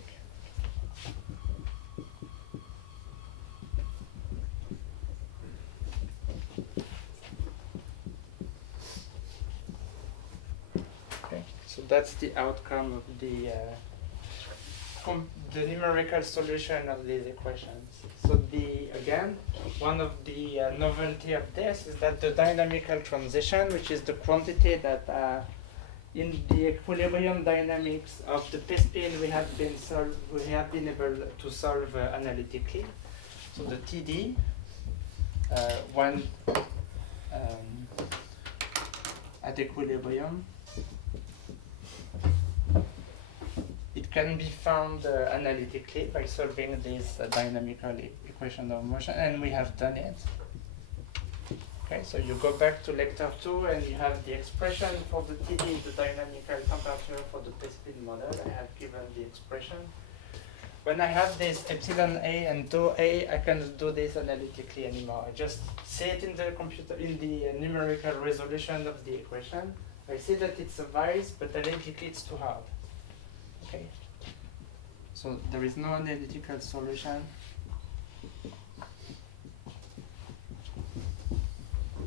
Okay, so that's the outcome of the numerical solution of these equations. So again, one of the novelty of this is that the dynamical transition, which is the quantity that in the equilibrium dynamics of the Pastebin we have been able to solve analytically. So the TD, when at equilibrium. It can be found analytically by solving this dynamical equation of motion, and we have done it. Okay, so you go back to lecture 2 and you have the expression for the TD, the dynamical temperature for the Pastebin model. I have given the expression. When I have this epsilon A and tau A, I cannot do this analytically anymore. I just see it in the computer, in the numerical resolution of the equation. I see that it survives, but analytically it's too hard. Okay. So there is no analytical solution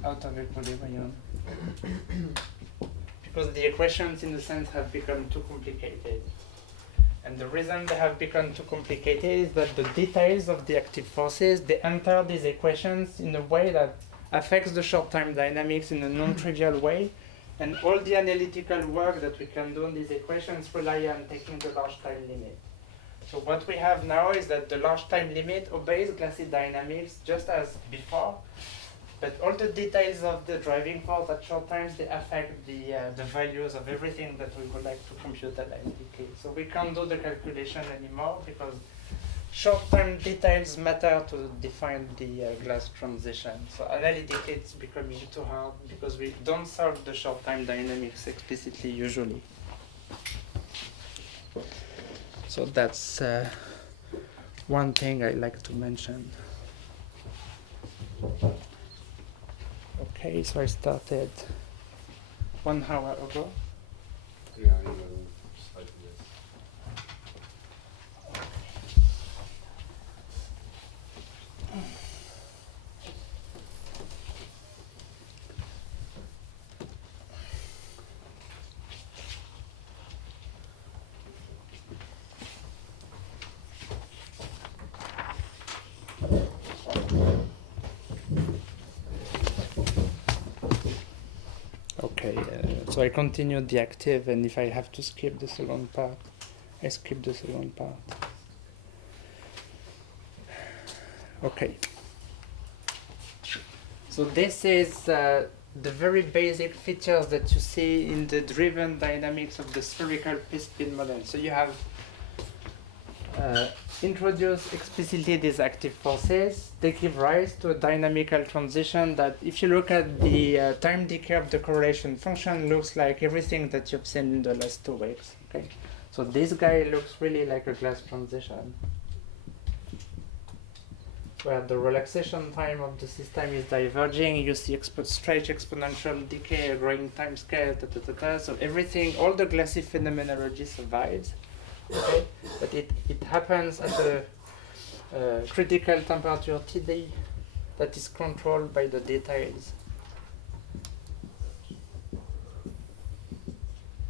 out of equilibrium because the equations in a sense have become too complicated. And the reason they have become too complicated is that the details of the active forces, they enter these equations in a way that affects the short-time dynamics in a non-trivial way. And all the analytical work that we can do on these equations rely on taking the large time limit. So what we have now is that the large time limit obeys glassy dynamics just as before, but all the details of the driving force at short times, they affect the values of everything that we would like to compute analytically. So we can't do the calculation anymore because short-time details matter to define the glass transition. So analytically it's becoming too hard because we don't solve the short-time dynamics explicitly usually. So that's one thing I like to mention. Okay, so I started 1 hour ago. Yeah, I even started this. Okay, so I continued the active, and if I have to skip the second part, I skip the second part. Okay. So this is the very basic features that you see in the driven dynamics of the spherical Pastebin model. So you have introduced explicitly these active forces. They give rise to a dynamical transition that, if you look at the time decay of the correlation function, looks like everything that you've seen in the last 2 weeks. Okay, so this guy looks really like a glass transition, where the relaxation time of the system is diverging. You see straight exponential decay, a growing time scale, so everything, all the glassy phenomenology survives. Okay, but it happens at a critical temperature TD that is controlled by the details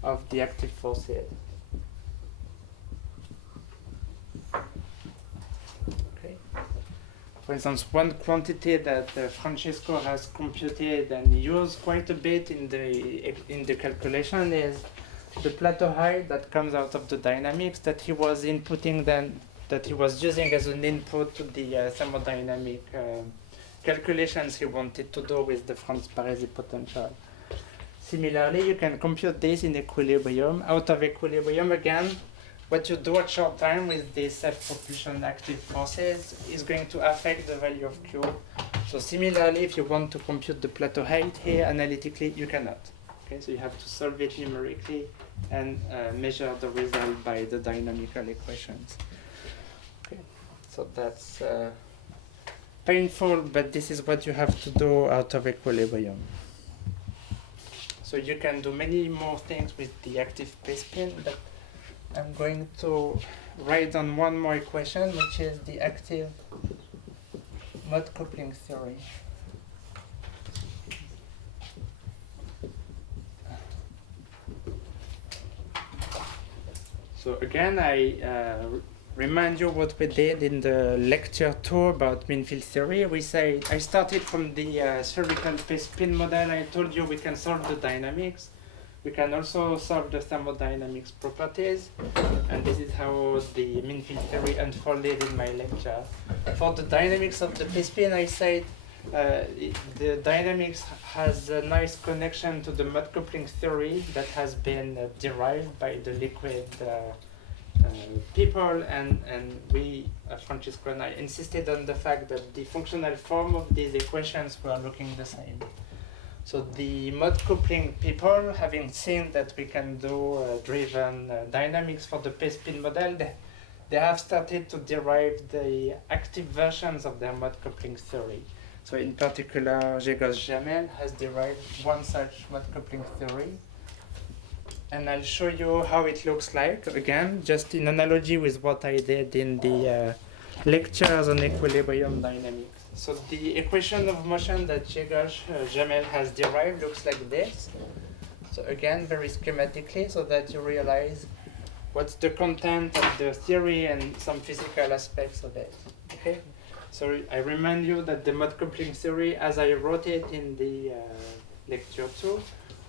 of the active forces. Okay. For instance, one quantity that Francesco has computed and used quite a bit in the calculation is the plateau height that comes out of the dynamics that he was inputting then, that he was using as an input to the thermodynamic calculations he wanted to do with the Franz-Parisi potential. Similarly, you can compute this in equilibrium. Out of equilibrium, again, what you do at short time with the self-propulsion active forces is going to affect the value of Q. So similarly, if you want to compute the plateau height here analytically, you cannot. Okay, so you have to solve it numerically and measure the result by the dynamical equations. Okay, so that's painful, but this is what you have to do out of equilibrium. So you can do many more things with the active Pastebin, but I'm going to write down one more equation, which is the active mode coupling theory. So again, I remind you what we did in the lecture 2 about mean field theory. We say I started from the spherical Pastebin model. I told you we can solve the dynamics. We can also solve the thermodynamics properties. And this is how the mean field theory unfolded in my lecture. For the dynamics of the Pastebin, I said The dynamics has a nice connection to the mode coupling theory that has been derived by the liquid people, and we, Francesco and I, insisted on the fact that the functional form of these equations were looking the same. So the mode coupling people, having seen that we can do driven dynamics for the Pastebin model, they have started to derive the active versions of their mode coupling theory. So in particular, Jamel has derived one such mode coupling theory. And I'll show you how it looks like, again, just in analogy with what I did in the lectures on equilibrium dynamics. So the equation of motion that Jamel has derived looks like this. So again, very schematically, so that you realize what's the content of the theory and some physical aspects of it. Okay. So I remind you that the mode coupling theory, as I wrote it in the lecture 2,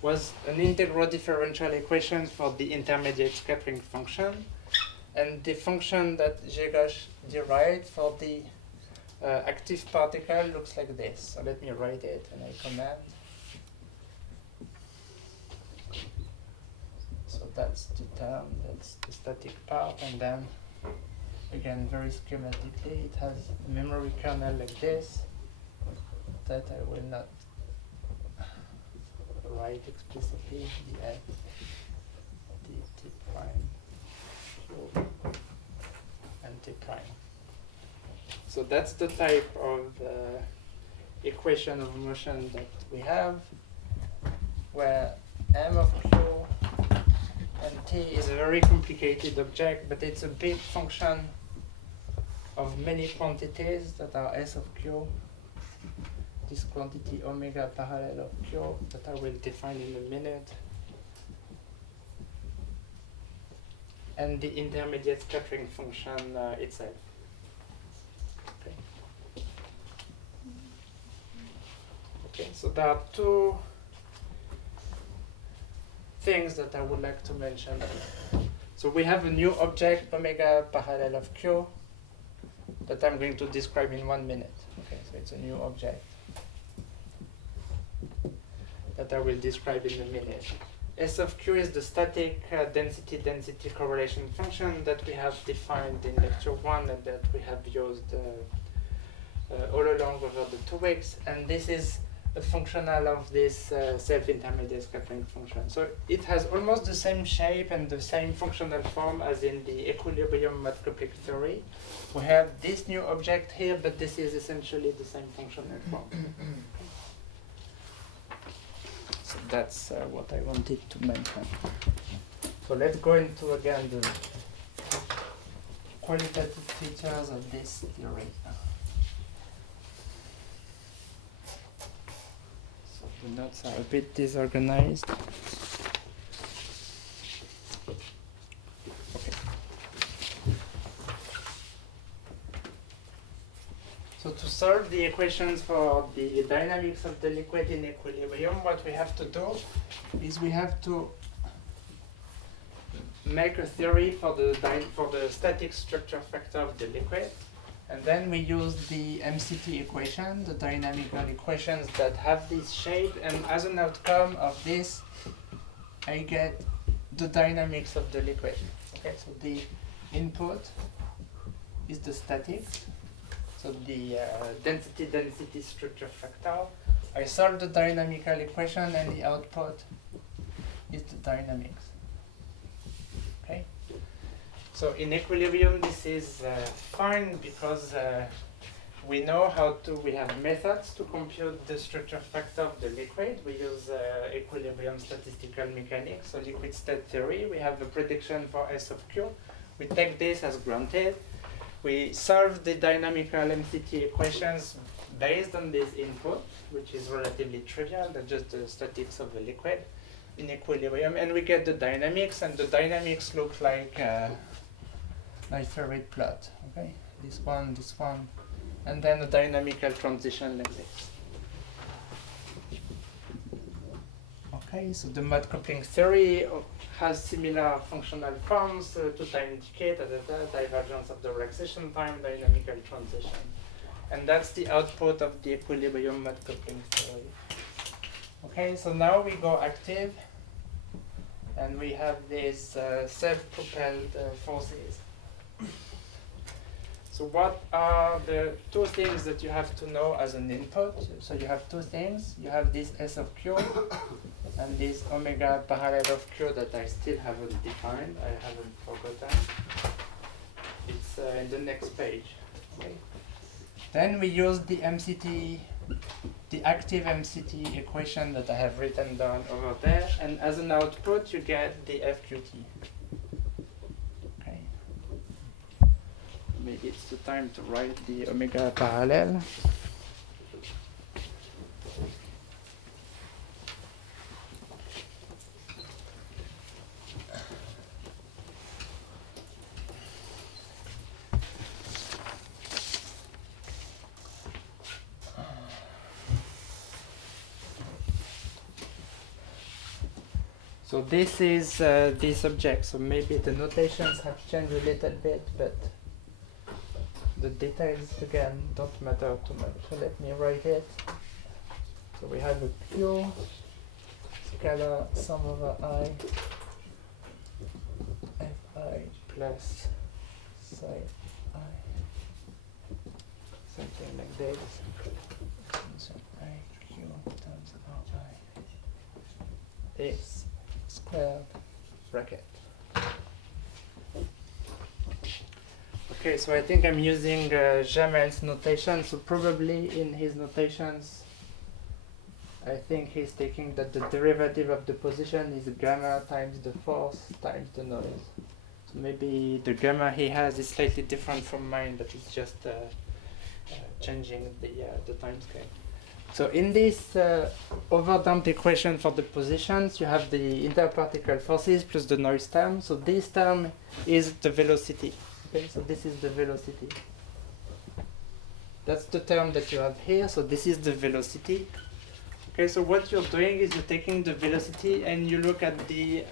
was an integral differential equation for the intermediate scattering function, and the function that Jegosh derived for the active particle looks like this. So let me write it, and I command. So that's the term, that's the static part, and then again, very schematically, it has a memory kernel like this that I will not write explicitly, the F, the T prime, Q, and T prime. So that's the type of equation of motion that we have, where M of Q and T is a very complicated object, but it's a big function of many quantities that are S of Q, this quantity omega parallel of Q that I will define in a minute, and the intermediate scattering function itself. Okay. Okay, so there are two things that I would like to mention. So we have a new object, omega parallel of Q, that I'm going to describe in 1 minute. Okay, so it's a new object that I will describe in a minute. S of Q is the static density-density correlation function that we have defined in lecture 1 and that we have used all along over the 2 weeks. And this is a functional of this self-intermediate scattering function. So it has almost the same shape and the same functional form as in the equilibrium mode coupling theory. We have this new object here, but this is essentially the same functional form. So that's what I wanted to mention. So let's go into again the qualitative features of this theory. So the notes are a bit disorganized. Okay. So to solve the equations for the dynamics of the liquid in equilibrium, what we have to do is we have to make a theory for the static structure factor of the liquid, and then we use the MCT equation, the dynamical equations that have this shape, and as an outcome of this, I get the dynamics of the liquid. Okay, so the input is the statics. So the density-density structure factor. I solve the dynamical equation and the output is the dynamics. Okay. So in equilibrium, this is fine because we know how to, we have methods to compute the structure factor of the liquid. We use equilibrium statistical mechanics, so liquid state theory. We have a prediction for S of Q. We take this as granted. We solve the dynamical MCT equations based on this input, which is relatively trivial, that's just the statics of the liquid in equilibrium, and we get the dynamics, and the dynamics look like my favorite plot, okay? This one, and then a dynamical transition like this. Okay, so the mode coupling theory has similar functional forms, 2-time decay, divergence of the relaxation time, dynamical transition. And that's the output of the equilibrium mode coupling theory. Okay, so now we go active, and we have these self-propelled forces. So what are the two things that you have to know as an input? So you have two things. You have this S of Q and this omega parallel of Q that I still haven't defined. I haven't forgotten. It's in the next page. Okay. Then we use the MCT, the active MCT equation that I have written down over there, and as an output you get the FQT. Okay. Maybe it's the time to write the omega parallel. So this is this object, so maybe the notations have changed a little bit, but the details again don't matter too much. So let me write it. So we have a Q scalar sum over I Fi plus psi I, something like this. So IQ times Ri is squared bracket. Okay, so I think I'm using Jamel's notation, so probably in his notations I think he's taking that the derivative of the position is gamma times the force times the noise. So maybe the gamma he has is slightly different from mine, but it's just changing the time scale. So in this overdamped equation for the positions, you have the interparticle forces plus the noise term. So this term is the velocity. Okay, so this is the velocity. That's the term that you have here. So this is the velocity. Okay, so what you're doing is you're taking the velocity and you look at the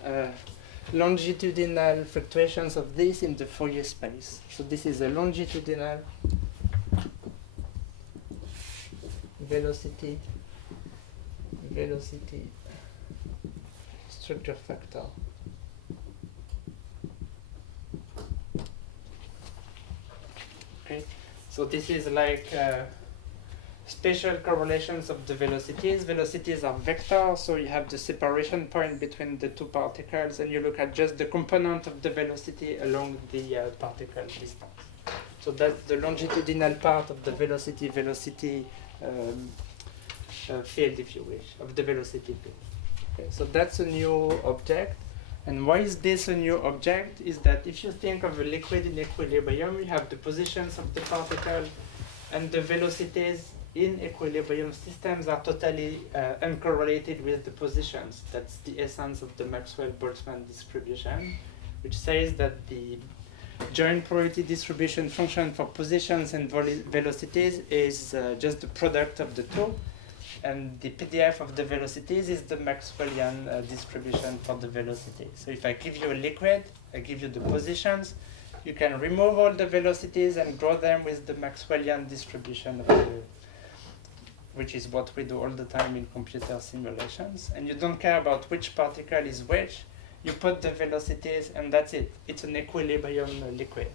longitudinal fluctuations of this in the Fourier space. So this is a longitudinal velocity structure factor. Okay, so this is like special correlations of the velocities. Velocities are vectors, so you have the separation point between the two particles, and you look at just the component of the velocity along the particle distance. So that's the longitudinal part of the velocity field, if you wish, of the velocity field. Okay, so that's a new object. And why is this a new object? Is that if you think of a liquid in equilibrium, you have the positions of the particle and the velocities in equilibrium systems are totally uncorrelated with the positions. That's the essence of the Maxwell-Boltzmann distribution, which says that the joint probability distribution function for positions and velocities is just the product of the two, and the PDF of the velocities is the Maxwellian distribution for the velocity. So if I give you a liquid, I give you the positions, you can remove all the velocities and draw them with the Maxwellian distribution of the, which is what we do all the time in computer simulations. And you don't care about which particle is which. You put the velocities and that's it. It's an equilibrium liquid.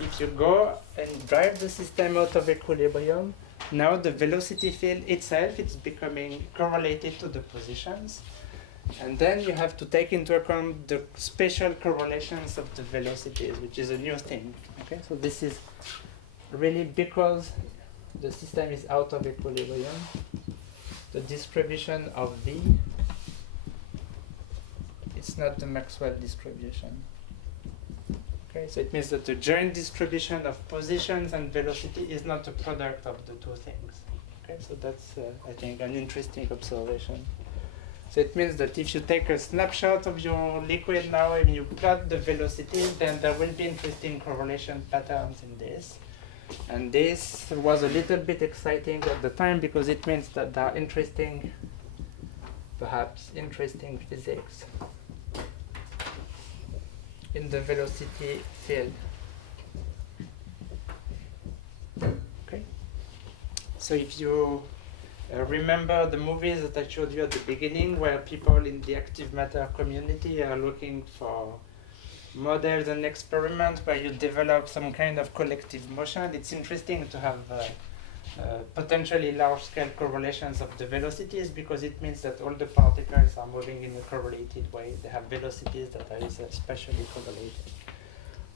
If you go and drive the system out of equilibrium, now the velocity field itself is becoming correlated to the positions. And then you have to take into account the spatial correlations of the velocities, which is a new thing. Okay, so this is really because the system is out of equilibrium. The distribution of V, it's not the Maxwell distribution. Okay, so it means that the joint distribution of positions and velocity is not a product of the two things. Okay, so that's, I think, an interesting observation. So it means that if you take a snapshot of your liquid now and you plot the velocity, then there will be interesting correlation patterns in this. And this was a little bit exciting at the time because it means that there are interesting, perhaps interesting physics in the velocity field. Okay. So if you remember the movies that I showed you at the beginning, where people in the active matter community are looking for models and experiments where you develop some kind of collective motion, it's interesting to have potentially large-scale correlations of the velocities, because it means that all the particles are moving in a correlated way. They have velocities that are spatially correlated.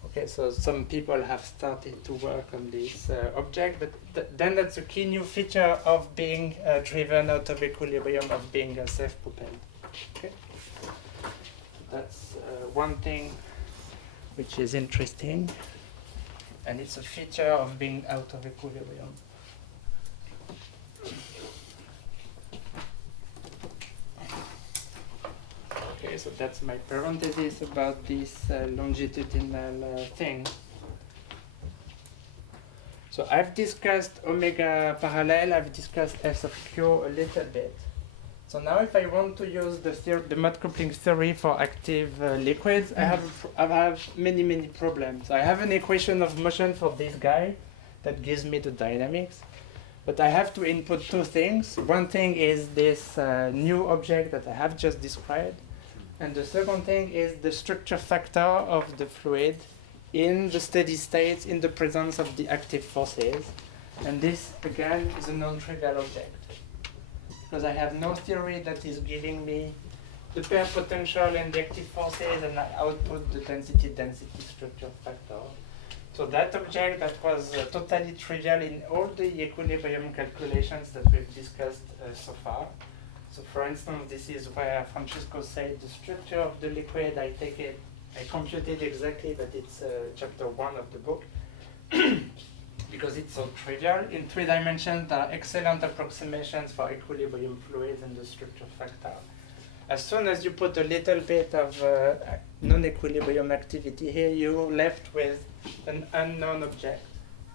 Okay, so some people have started to work on this object, but then that's a key new feature of being driven out of equilibrium, of being self-propelled. Okay, that's one thing which is interesting, and it's a feature of being out of equilibrium. Okay, so that's my parenthesis about this longitudinal thing. So I've discussed omega parallel, I've discussed S of Q a little bit. So now if I want to use the mode coupling theory for active liquids, I have many problems. I have an equation of motion for this guy that gives me the dynamics, but I have to input two things. One thing is this new object that I have just described, and the second thing is the structure factor of the fluid in the steady state in the presence of the active forces. And this, again, is a non-trivial object, because I have no theory that is giving me the pair potential and the active forces, and I output the density structure factor. So that object that was totally trivial in all the equilibrium calculations that we've discussed so far. So for instance, this is where Francesco said the structure of the liquid, I computed exactly that it's chapter 1 of the book. Because it's so trivial. In 3 dimensions, there are excellent approximations for equilibrium fluids and the structure factor. As soon as you put a little bit of non-equilibrium activity here, you're left with an unknown object.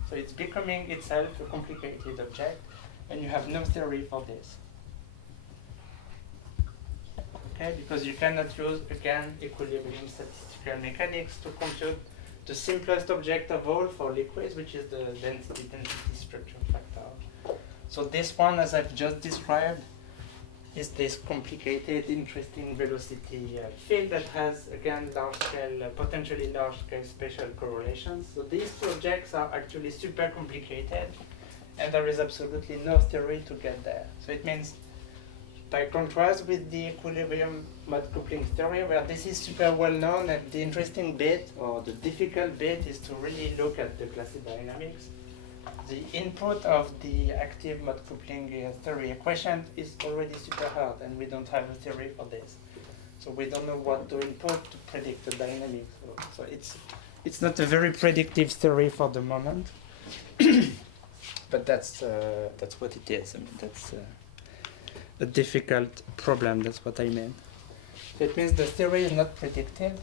So it's becoming itself a complicated object, and you have no theory for this. Okay, because you cannot use, again, equilibrium statistical mechanics to compute the simplest object of all for liquids, which is the density structure factor. So this one, as I've just described, is this complicated, interesting velocity field that has, again, potentially large-scale spatial correlations. So these two objects are actually super complicated, and there is absolutely no theory to get there. So it means, by contrast with the equilibrium mode coupling theory, where this is super well known, and the interesting bit, or the difficult bit, is to really look at the classic dynamics. The input of the active mode coupling theory equation is already super hard, and we don't have a theory for this. So we don't know what to input to predict the dynamics. So it's not a very predictive theory for the moment, but that's what it is. I mean, that's a difficult problem, that's what I mean. So it means the theory is not predictive.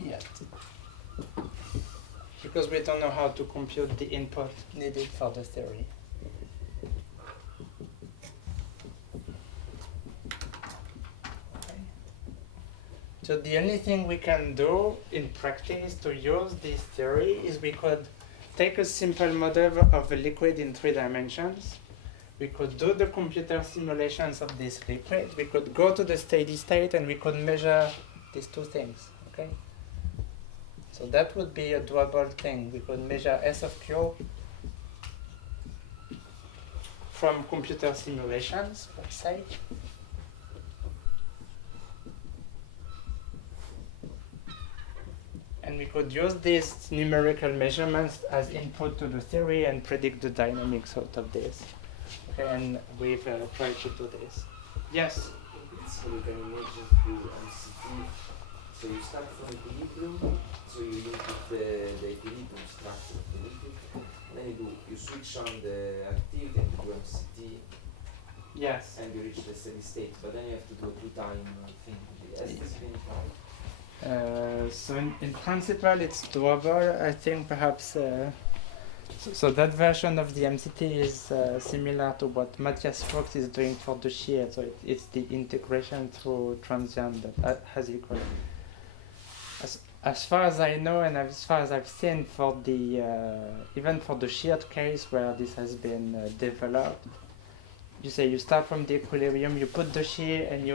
Yet. Because we don't know how to compute the input needed for the theory. So the only thing we can do in practice to use this theory is we could take a simple model of a liquid in 3 dimensions. We could do the computer simulations of this liquid. We could go to the steady state, and we could measure these two things. Okay. So that would be a doable thing. We could measure S of Q from computer simulations, let's say. And we could use these numerical measurements as input to the theory and predict the dynamics out of this. Okay, and we've tried to do this. Yes? So you can imagine through MCT. So you start from equilibrium, so you input the equilibrium structure of the liquid, and then you switch on the activity and you do MCT. Yes. And you reach the steady state, but then you have to do a 2-time thing. Has this been tried? So in principle it's doable. I think perhaps So that version of the MCT is similar to what Matthias Fox is doing for the shear. So it's the integration through transient that has equal. As far as I know, and as far as I've seen, for the even for the sheared case where this has been developed, you say you start from the equilibrium, you put the shear, and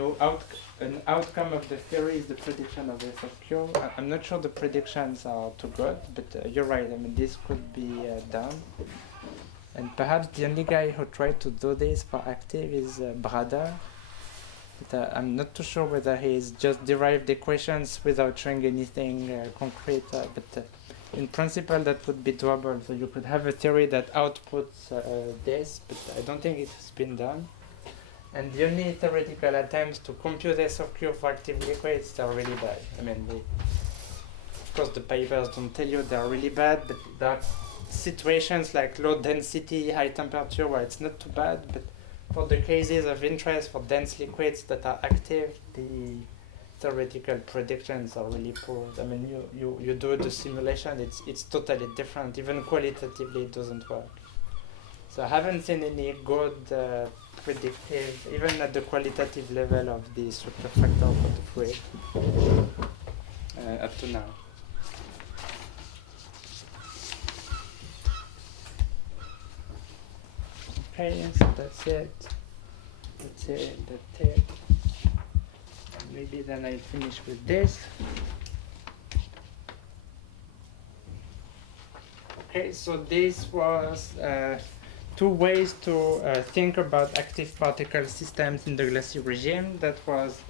an outcome of the theory is the prediction of S of Q. I'm not sure the predictions are too good, but you're right. I mean, this could be done. And perhaps the only guy who tried to do this for active is Brada. But I'm not too sure whether he's just derived equations without showing anything concrete. But in principle, that would be doable. So you could have a theory that outputs this, but I don't think it has been done. And the only theoretical attempts to compute S of Q for active liquids are really bad. I mean, of course, the papers don't tell you they're really bad, but there are situations like low density, high temperature where it's not too bad. But for the cases of interest for dense liquids that are active, the theoretical predictions are really poor. I mean, you do the simulation, it's totally different. Even qualitatively, it doesn't work. So I haven't seen any good predictive, even at the qualitative level of the structure factor for the fluid up to now. Okay, so that's it. That's it. And maybe then I'll finish with this. Okay, so this was two ways to think about active particle systems in the glassy regime. That was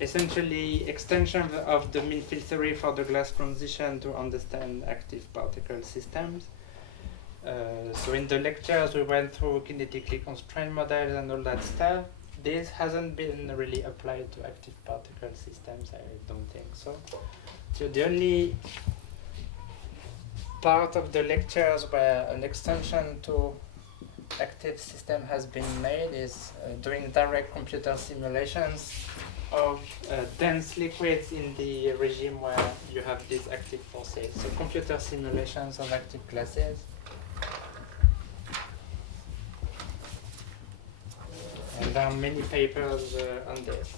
essentially extension of the mean field theory for the glass transition to understand active particle systems. So in the lectures we went through kinetically constrained models and all that stuff. This hasn't been really applied to active particle systems, I don't think so. So the only part of the lectures where an extension to active system has been made is doing direct computer simulations of dense liquids in the regime where you have these active forces. So computer simulations of active glasses. And there are many papers on this.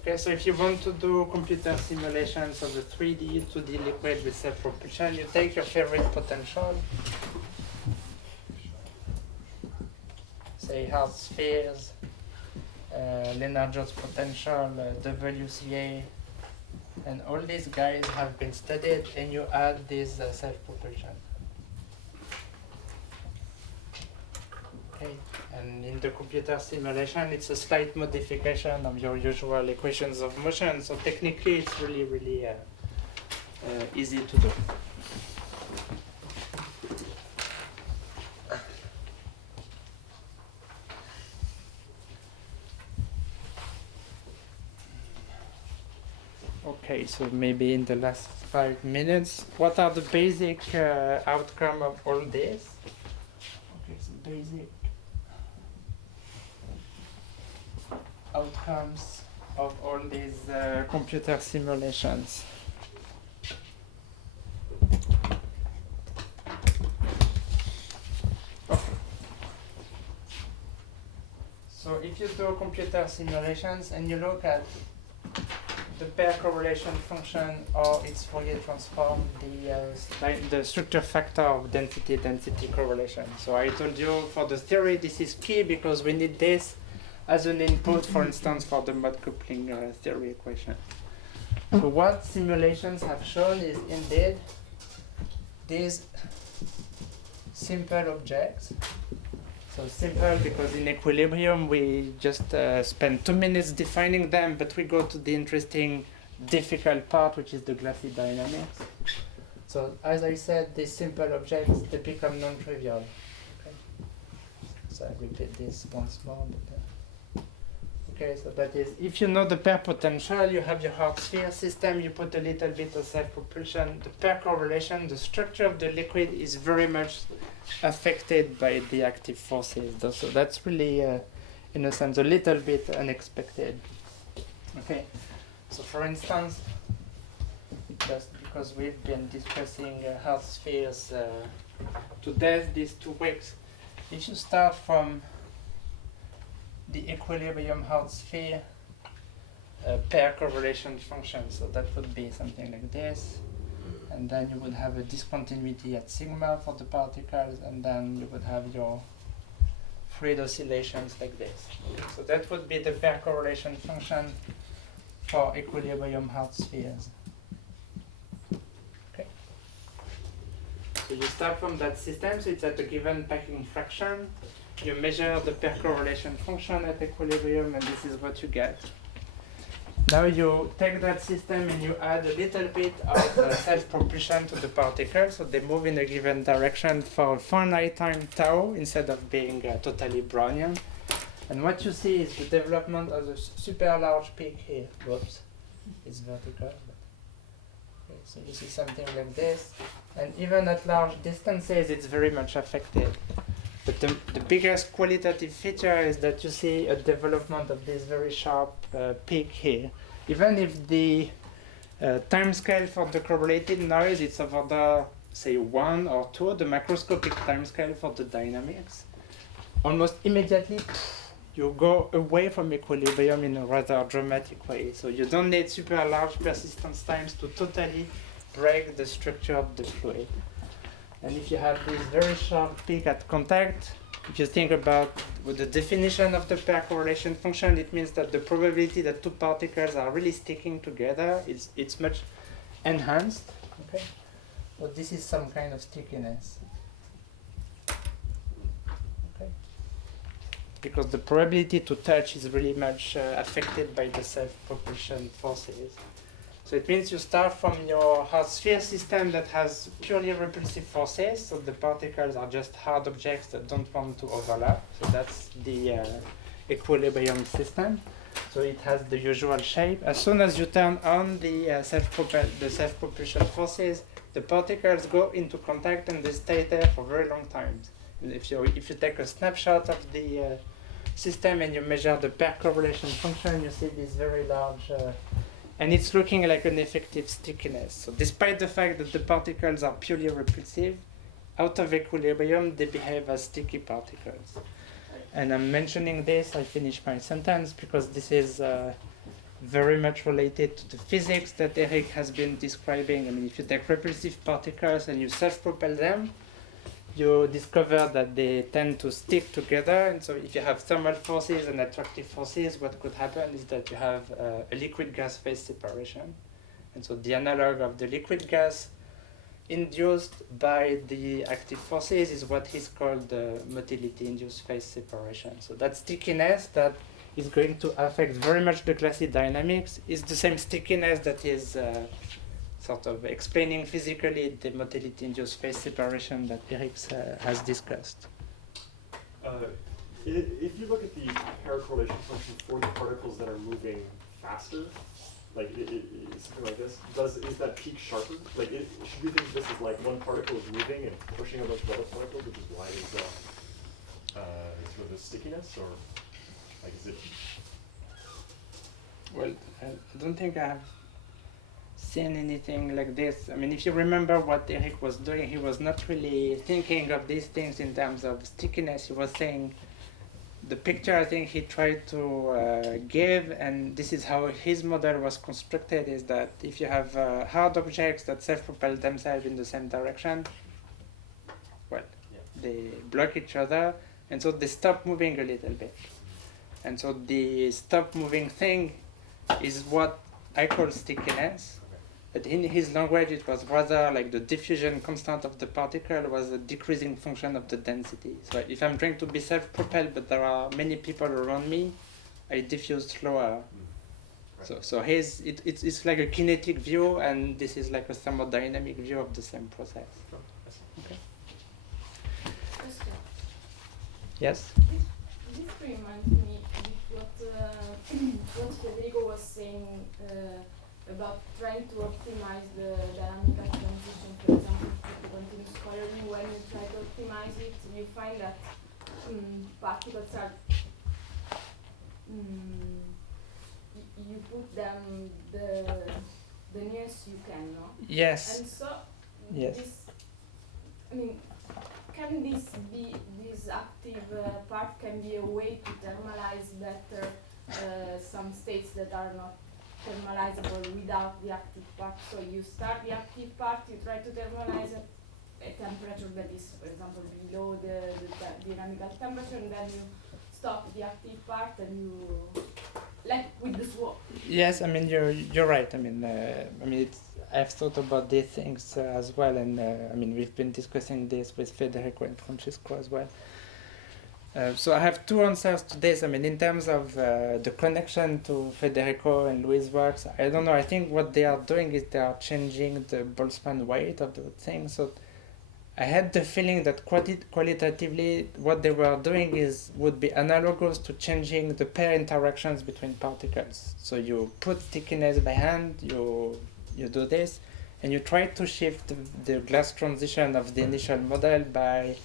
Okay, so if you want to do computer simulations of the 3D, 2D liquid with self-propulsion, you take your favorite potential, say hard spheres, Lennard-Jones potential, WCA, and all these guys have been studied, and you add this self-propulsion. Okay. And in the computer simulation, it's a slight modification of your usual equations of motion. So technically, it's really, really easy to do. Okay, so maybe in the last 5 minutes, what are the basic outcome of all this? Okay, so basic outcomes of all these computer simulations. Okay. So if you do computer simulations and you look at the pair correlation function or its Fourier transform, the structure factor of density correlation. So I told you for the theory this is key because we need this as an input, for instance, for the mode coupling theory equation. So what simulations have shown is indeed these simple objects. So simple because in equilibrium we just spend 2 minutes defining them, but we go to the interesting, difficult part, which is the glassy dynamics. So as I said, these simple objects, they become non-trivial. Okay. So I repeat this once more. Okay, so that is, if you know the pair potential, you have your hard sphere system, you put a little bit of self-propulsion, the pair correlation, the structure of the liquid is very much affected by the active forces. So that's really, in a sense, a little bit unexpected. Okay, so for instance, just because we've been discussing hard spheres to test these 2 weeks. If you start from the equilibrium Hard sphere pair correlation function, so that would be something like this, and then you would have a discontinuity at sigma for the particles, and then you would have your fluid oscillations like this. So that would be the pair correlation function for equilibrium Hard spheres. Okay. So you start from that system, so it's at a given packing fraction. You measure the pair correlation function at equilibrium, and this is what you get. Now you take that system and you add a little bit of self-propulsion to the particles, so they move in a given direction for a finite time tau instead of being totally Brownian. And what you see is the development of a super large peak here. Whoops, it's vertical. Okay, so you see something like this, and even at large distances, it's very much affected. But the biggest qualitative feature is that you see a development of this very sharp peak here. Even if the time scale for the correlated noise is over the, say, 1 or 2, the macroscopic time scale for the dynamics, almost immediately you go away from equilibrium in a rather dramatic way. So you don't need super large persistence times to totally break the structure of the fluid. And if you have this very sharp peak at contact, if you think about the definition of the pair correlation function, it means that the probability that 2 particles are really sticking together it's much enhanced. Okay, so this is some kind of stickiness. Okay, because the probability to touch is really much affected by the self-propulsion forces. So it means you start from your hard sphere system that has purely repulsive forces, so the particles are just hard objects that don't want to overlap. So that's the equilibrium system. So it has the usual shape. As soon as you turn on the self-propulsion forces, the particles go into contact and they stay there for very long times. And if you take a snapshot of the system and you measure the pair correlation function, you see this very large and it's looking like an effective stickiness. So despite the fact that the particles are purely repulsive, out of equilibrium, they behave as sticky particles. And I'm mentioning this, I finish my sentence, because this is very much related to the physics that Eric has been describing. I mean, if you take repulsive particles and you self-propel them, you discover that they tend to stick together. And so if you have thermal forces and attractive forces, what could happen is that you have a liquid-gas phase separation. And so the analog of the liquid gas induced by the active forces is what is called the motility induced phase separation. So that stickiness that is going to affect very much the glassy dynamics is the same stickiness that is sort of explaining physically the motility induced phase separation that Eric has discussed. If you look at the pair correlation function for the particles that are moving faster, like something like this, is that peak sharper? Like, should we think this is like one particle is moving and pushing a bunch of other particles, which is why is sort of the stickiness, or like is it? Well, I don't think I have seen anything like this. I mean, if you remember what Eric was doing, he was not really thinking of these things in terms of stickiness. He was saying the picture I think he tried to give, and this is how his model was constructed, is that if you have hard objects that self-propel themselves in the same direction, well, they block each other, and so they stop moving a little bit. And so the stop moving thing is what I call stickiness. But in his language, it was rather like the diffusion constant of the particle was a decreasing function of the density. So if I'm trying to be self-propelled, but there are many people around me, I diffuse slower. Right. So it's like a kinetic view, and this is like a thermodynamic view of the same process. Okay. Question. Yes? This reminds me with what Federico was saying about trying to optimize the dynamical transition, for example, to continuous coloring. When you try to optimize it, you find that particles are, you put them the nearest you can, no? Yes. And so, Yes. this, I mean, can this active part can be a way to thermalize better some states that are not thermalizable without the active part? So you start the active part, you try to thermalize it a temperature that is, for example, below the dynamical temperature, and then you stop the active part and you, like with the swap. Yes, I mean you're right. I mean I've thought about these things as well, and I mean we've been discussing this with Federico and Francisco as well. So I have two answers to this. I mean, in terms of the connection to Federico and Louis' works, I don't know. I think what they are doing is they are changing the Boltzmann weight of the thing. So I had the feeling that qualitatively what they were doing would be analogous to changing the pair interactions between particles. So you put stickiness by hand, you do this, and you try to shift the glass transition of the initial model by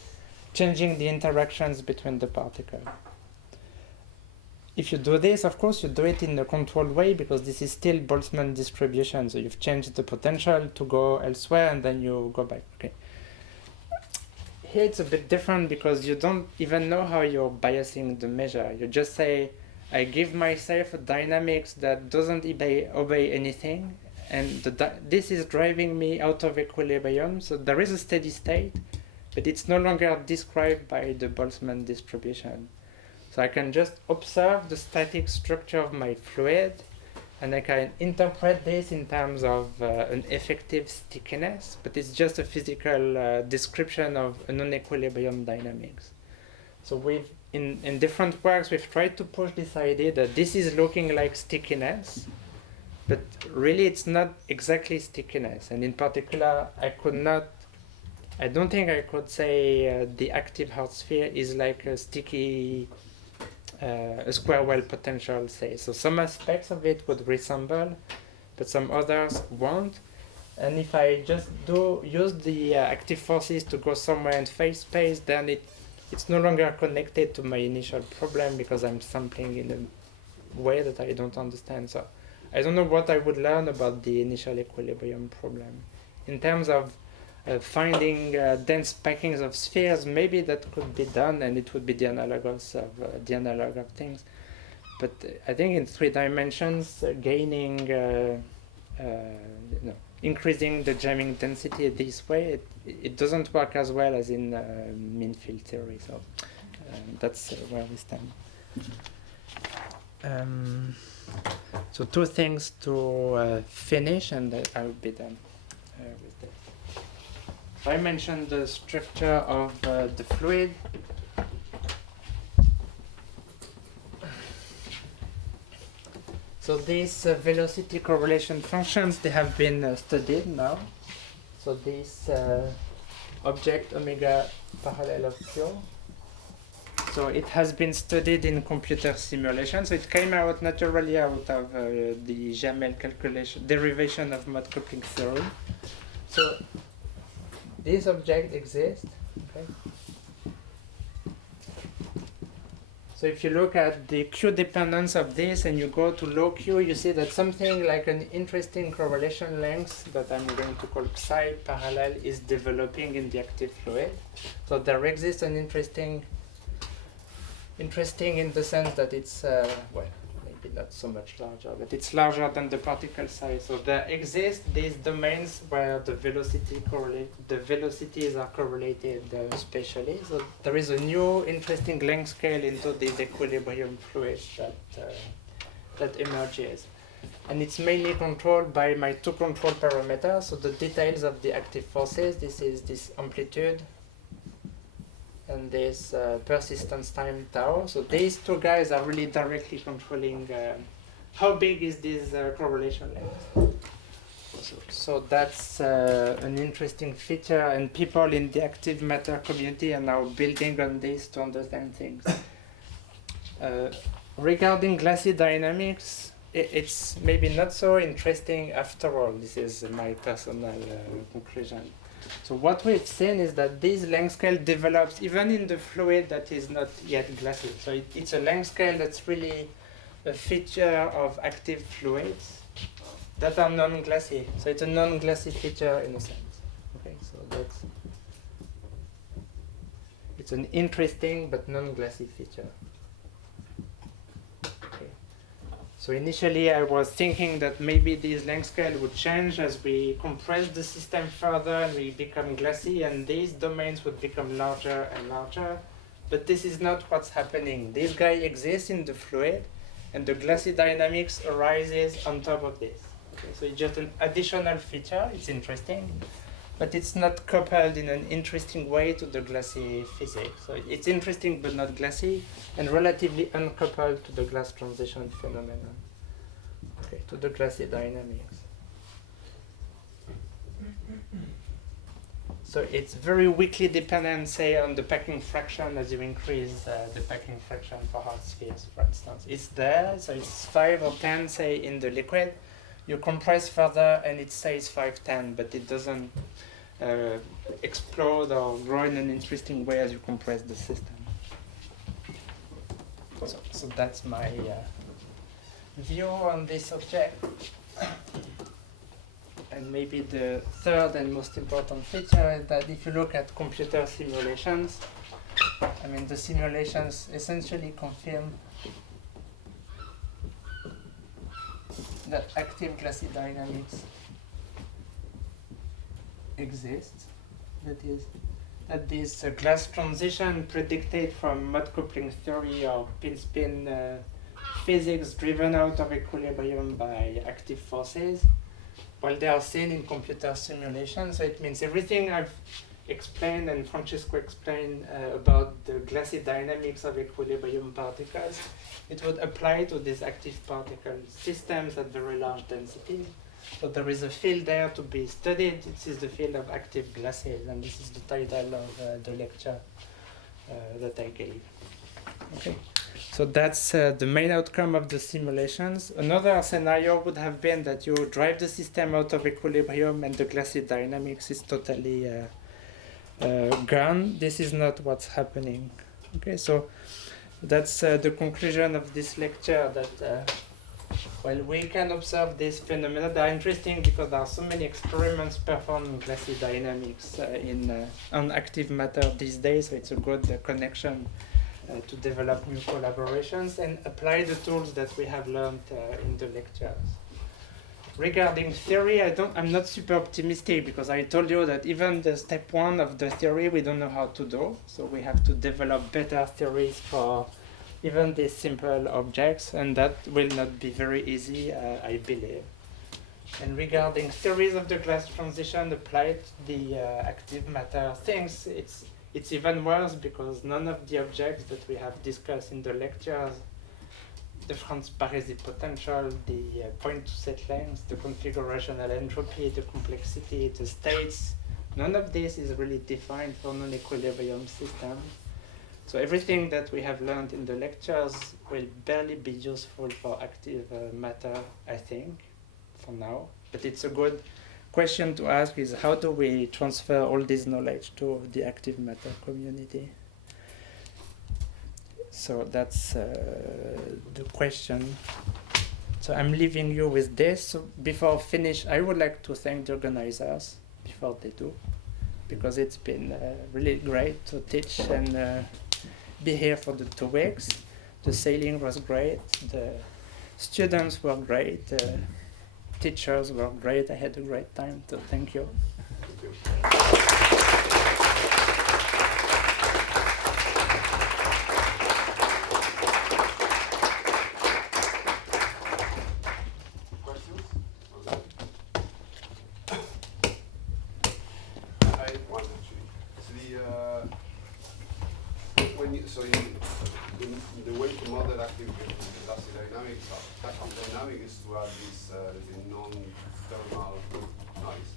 changing the interactions between the particles. If you do this, of course, you do it in a controlled way because this is still Boltzmann distribution. So you've changed the potential to go elsewhere and then you go back. Okay. Here it's a bit different because you don't even know how you're biasing the measure. You just say, I give myself a dynamics that doesn't obey anything, and this is driving me out of equilibrium. So there is a steady state, but it's no longer described by the Boltzmann distribution. So I can just observe the static structure of my fluid, and I can interpret this in terms of an effective stickiness, but it's just a physical description of a non-equilibrium dynamics. So in different works, we've tried to push this idea that this is looking like stickiness, but really it's not exactly stickiness. And in particular, I don't think I could say the active Hart sphere is like a sticky, a square well potential, say. So some aspects of it would resemble, but some others won't. And if I just use the active forces to go somewhere in phase space, then it's no longer connected to my initial problem because I'm sampling in a way that I don't understand. So I don't know what I would learn about the initial equilibrium problem. In terms of finding dense packings of spheres, maybe that could be done, and it would be the analog of things. But I think in 3 dimensions, increasing the jamming density this way, it doesn't work as well as in mean field theory. So that's where we stand. So 2 things to finish, and I will be done with that. I mentioned the structure of the fluid. So these velocity correlation functions, they have been studied now. So this object omega parallel of Q. So it has been studied in computer simulation. So it came out naturally out of the Jamel calculation, derivation of mode coupling theory. So this object exists. Okay. So if you look at the Q dependence of this and you go to low Q, you see that something like an interesting correlation length that I'm going to call psi parallel is developing in the active fluid. So there exists an interesting in the sense that it's, well, maybe not so much larger, but it's larger than the particle size. So there exist these domains where the velocities are correlated spatially. So there is a new interesting length scale into this equilibrium fluid that emerges. And it's mainly controlled by my 2 control parameters. So the details of the active forces, this is this amplitude and this persistence time tau. So these 2 guys are really directly controlling how big is this correlation length. So that's an interesting feature, and people in the active matter community are now building on this to understand things. Regarding glassy dynamics, it's maybe not so interesting after all. This is my personal conclusion. So what we've seen is that this length scale develops even in the fluid that is not yet glassy. So it's a length scale that's really a feature of active fluids that are non-glassy. So it's a non-glassy feature in a sense. Okay, so it's an interesting but non-glassy feature. Okay. So initially I was thinking that maybe this length scale would change as we compress the system further and we become glassy, and these domains would become larger and larger. But this is not what's happening. This guy exists in the fluid, and the glassy dynamics arises on top of this. Okay, so it's just an additional feature. It's interesting, but it's not coupled in an interesting way to the glassy physics. So it's interesting but not glassy, and relatively uncoupled to the glass transition phenomenon. Okay, to the glassy dynamics. So it's very weakly dependent, say, on the packing fraction as you increase the packing fraction for hard spheres, for instance. It's there, so it's 5 or 10, say, in the liquid. You compress further and it stays 5, 10, but it doesn't explode or grow in an interesting way as you compress the system. So that's my view on this subject. And maybe the third and most important feature is that if you look at computer simulations, I mean, the simulations essentially confirm that active glassy dynamics exist. That is, that this glass transition predicted from mode coupling theory or pin-spin physics driven out of equilibrium by active forces, well, they are seen in computer simulation. So it means everything I've explained and Francesco explained about the glassy dynamics of equilibrium particles, it would apply to these active particle systems at very large densities. So there is a field there to be studied. This is the field of active glasses, and this is the title of the lecture that I gave. Okay. So that's the main outcome of the simulations. Another scenario would have been that you drive the system out of equilibrium and the glassy dynamics is totally gone. This is not what's happening. Okay, so that's the conclusion of this lecture, that well, we can observe these phenomena. They are interesting because there are so many experiments performed in glassy dynamics on active matter these days, so it's a good connection to develop new collaborations and apply the tools that we have learned in the lectures. Regarding theory, I'm not super optimistic because I told you that even the step 1 of the theory we don't know how to do. So we have to develop better theories for even these simple objects, and that will not be very easy, I believe. And regarding theories of the glass transition applied to the active matter things, it's even worse because none of the objects that we have discussed in the lectures, the Franz-Parisi potential, the point-to-set length, the configurational entropy, the complexity, the states, none of this is really defined for non-equilibrium systems. So everything that we have learned in the lectures will barely be useful for active matter, I think, for now. But it's a good question to ask is how do we transfer all this knowledge to the active matter community? So that's the question. So I'm leaving you with this. So before I finish, I would like to thank the organizers before they do, because it's been really great to teach and be here for the 2 weeks. The sailing was great, the students were great, the teachers were great. I had a great time, so thank you. Questions? I had one actually. So the way to model active glassy dynamics, active dynamic is to add this non-thermal noise.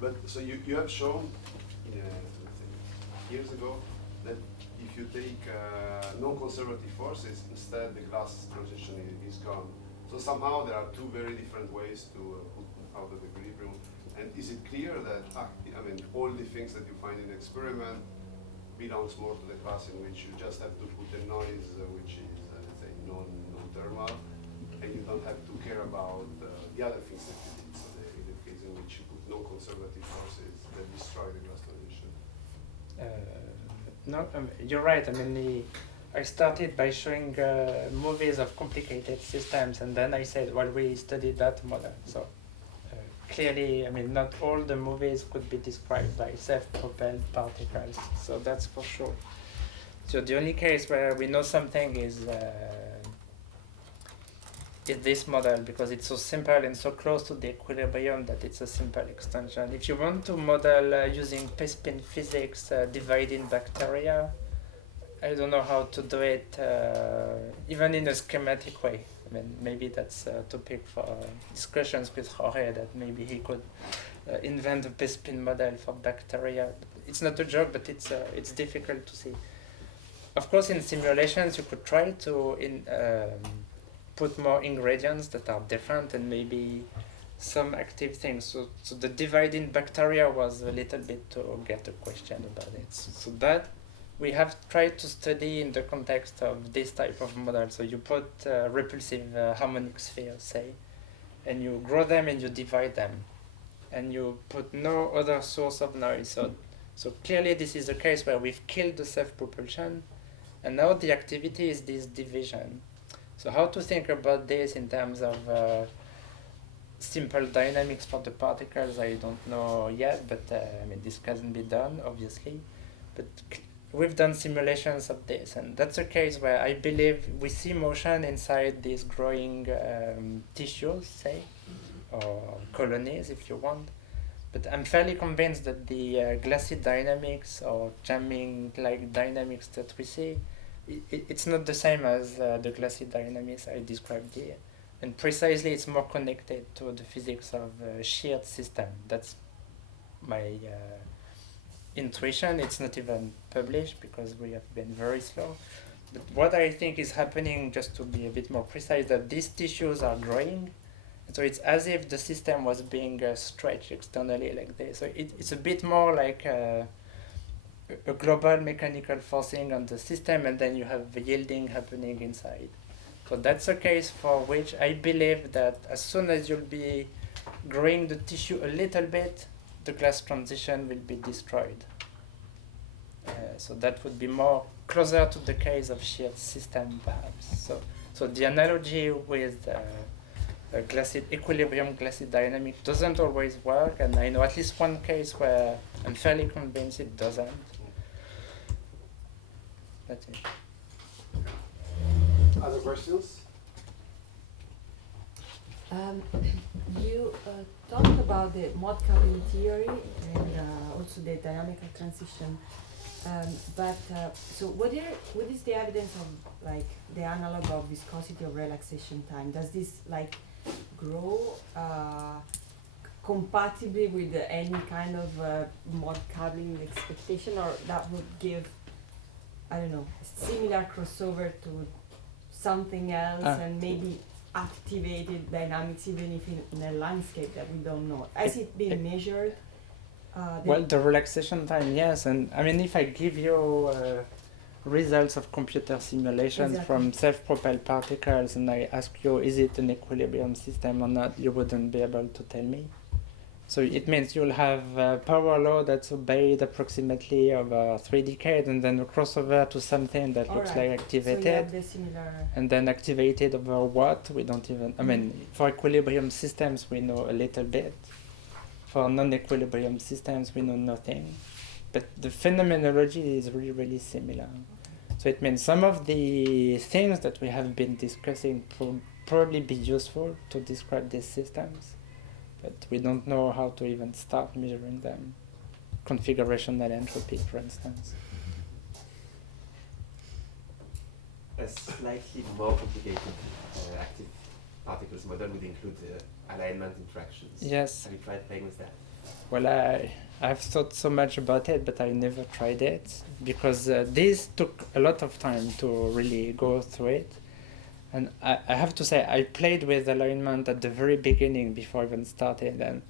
But so you have shown, let's say, years ago, that if you take non-conservative forces, instead the glass transition is gone. So somehow there are 2 very different ways to put out of equilibrium. And is it clear that all the things that you find in the experiment belongs more to the class in which you just have to put a noise which is, let's say, non-thermal, and you don't have to care about the other things that you did. So in the case in which you put non-conservative forces that destroy the glass transition. No, you're right. I mean, I started by showing movies of complicated systems, and then I said, well, we studied that model. So clearly, I mean, not all the movies could be described by self-propelled particles. So that's for sure. So the only case where we know something is this model, because it's so simple and so close to the equilibrium that it's a simple extension. If you want to model using Pastebin physics dividing bacteria, I don't know how to do it even in a schematic way. I mean, maybe that's a topic for discussions with Jorge, that maybe he could invent a Pastebin model for bacteria. It's not a joke, but it's difficult to see. Of course, in simulations, you could try to put more ingredients that are different and maybe some active things. So the dividing bacteria was a little bit to get a question about it. So that we have tried to study in the context of this type of model. So you put repulsive harmonic spheres, say, and you grow them and you divide them, and you put no other source of noise. So clearly this is a case where we've killed the self-propulsion, and now the activity is this division. So how to think about this in terms of simple dynamics for the particles, I don't know yet, but I mean, this hasn't been done, obviously. But we've done simulations of this, and that's a case where I believe we see motion inside these growing tissues, say, or colonies, if you want. But I'm fairly convinced that the glassy dynamics or jamming-like dynamics that we see, it's not the same as the glassy dynamics I described here. And precisely it's more connected to the physics of sheared system. That's my intuition. It's not even published because we have been very slow. But what I think is happening, just to be a bit more precise, that these tissues are growing. So it's as if the system was being stretched externally like this. So it's a bit more like a global mechanical forcing on the system, and then you have the yielding happening inside. So that's a case for which I believe that as soon as you'll be growing the tissue a little bit, the glass transition will be destroyed. So that would be more closer to the case of sheared system, perhaps. So the analogy with glassy equilibrium glassy dynamic doesn't always work, and I know at least one case where I'm fairly convinced it doesn't. That's it. Other questions? You talked about the mod coupling theory and also the dynamical transition, but so what is the evidence of like the analog of viscosity of relaxation time? Does this like grow compatibly with any kind of mod coupling expectation, or that would give, I don't know, similar crossover to something else and maybe activated dynamics even if in a landscape that we don't know? Has it been measured? Well, the relaxation time, yes. And I mean, if I give you results of computer simulations from self-propelled particles and I ask you, is it an equilibrium system or not, you wouldn't be able to tell me. So it means you'll have a power law that's obeyed approximately over 3 decades, and then a crossover to something that looks like activated. So you have the similar and then activated over what? We don't even, I mean, for equilibrium systems we know a little bit. For non-equilibrium systems we know nothing. But the phenomenology is really, really similar. So it means some of the things that we have been discussing probably be useful to describe these systems, but we don't know how to even start measuring them. Configurational entropy, for instance. A slightly more complicated active particles model would include alignment interactions. Yes. Have you tried playing with that? Well, I've thought so much about it, but I never tried it because this took a lot of time to really go through it. And I have to say, I played with alignment at the very beginning before I even started. And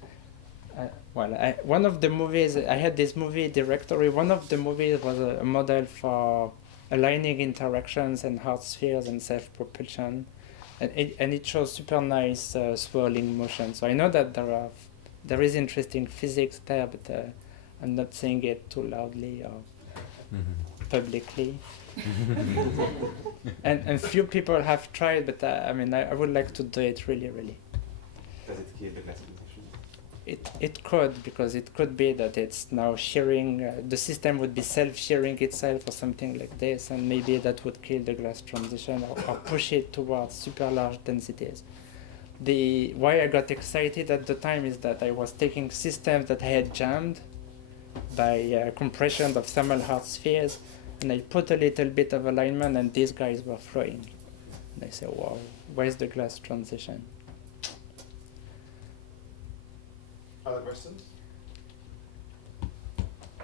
one of the movies, I had this movie directory. One of the movies was a model for aligning interactions and hard spheres and self-propulsion. And it shows super nice swirling motion. So I know that there is interesting physics there, but I'm not saying it too loudly or publicly. And few people have tried, but I mean, I would like to do it really. Does it kill the glass transition? It could, because it could be that it's now shearing, the system would be self-shearing itself or something like this, and maybe that would kill the glass transition or push it towards super large densities. Why I got excited at the time is that I was taking systems that I had jammed by compression of thermal hard spheres, and I put a little bit of alignment and these guys were flowing. And I said, wow, where's the glass transition? Other questions?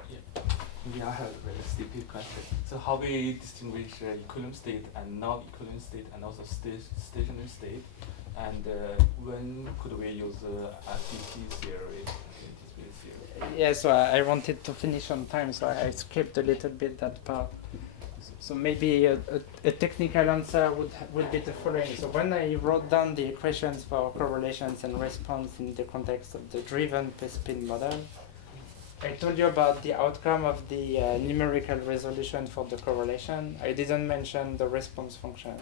Yeah, I have a very stupid question. So how we distinguish equilibrium state and non-equilibrium state and also stationary state? And when could we use activity theory? Yeah, so I wanted to finish on time, so I skipped a little bit that part. So maybe a technical answer would be the following. So when I wrote down the equations for correlations and response in the context of the driven Pastebin model, I told you about the outcome of the numerical resolution for the correlation. I didn't mention the response function.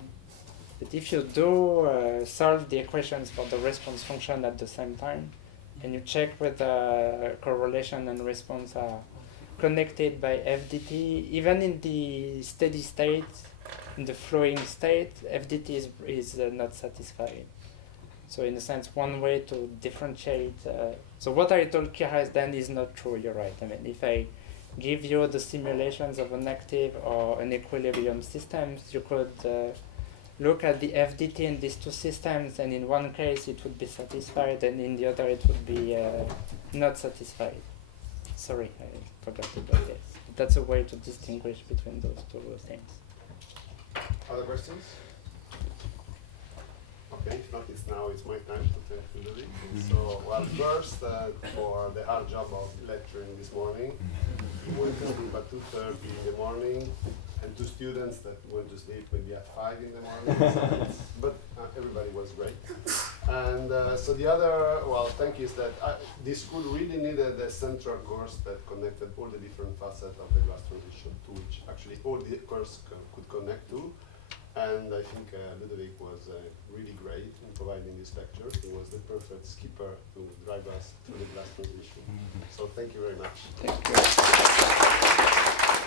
But if you do solve the equations for the response function at the same time, and you check whether correlation and response are connected by FDT, even in the steady state, in the flowing state, FDT is not satisfied. So in a sense, one way to differentiate. So what I told Kira then is not true, you're right. I mean, if I give you the simulations of an active or an equilibrium systems, you could look at the FDT in these two systems, and in one case it would be satisfied, and in the other it would be not satisfied. Sorry, I forgot about this. That's a way to distinguish between those two things. Other questions? Okay, if not, it's my time to take Ludovic. So, well, first, for the hard job of lecturing this morning, we went to sleep at 2:30 in the morning, and two students that went to sleep maybe at 5 in the morning. But everybody was great. And so the other, well, thank you, is that this school really needed a central course that connected all the different facets of the glass transition, to which actually all the course could connect to. And I think Ludovic was really great in providing these lectures. He was the perfect skipper to drive us through the glass transition. So thank you very much. Thank you.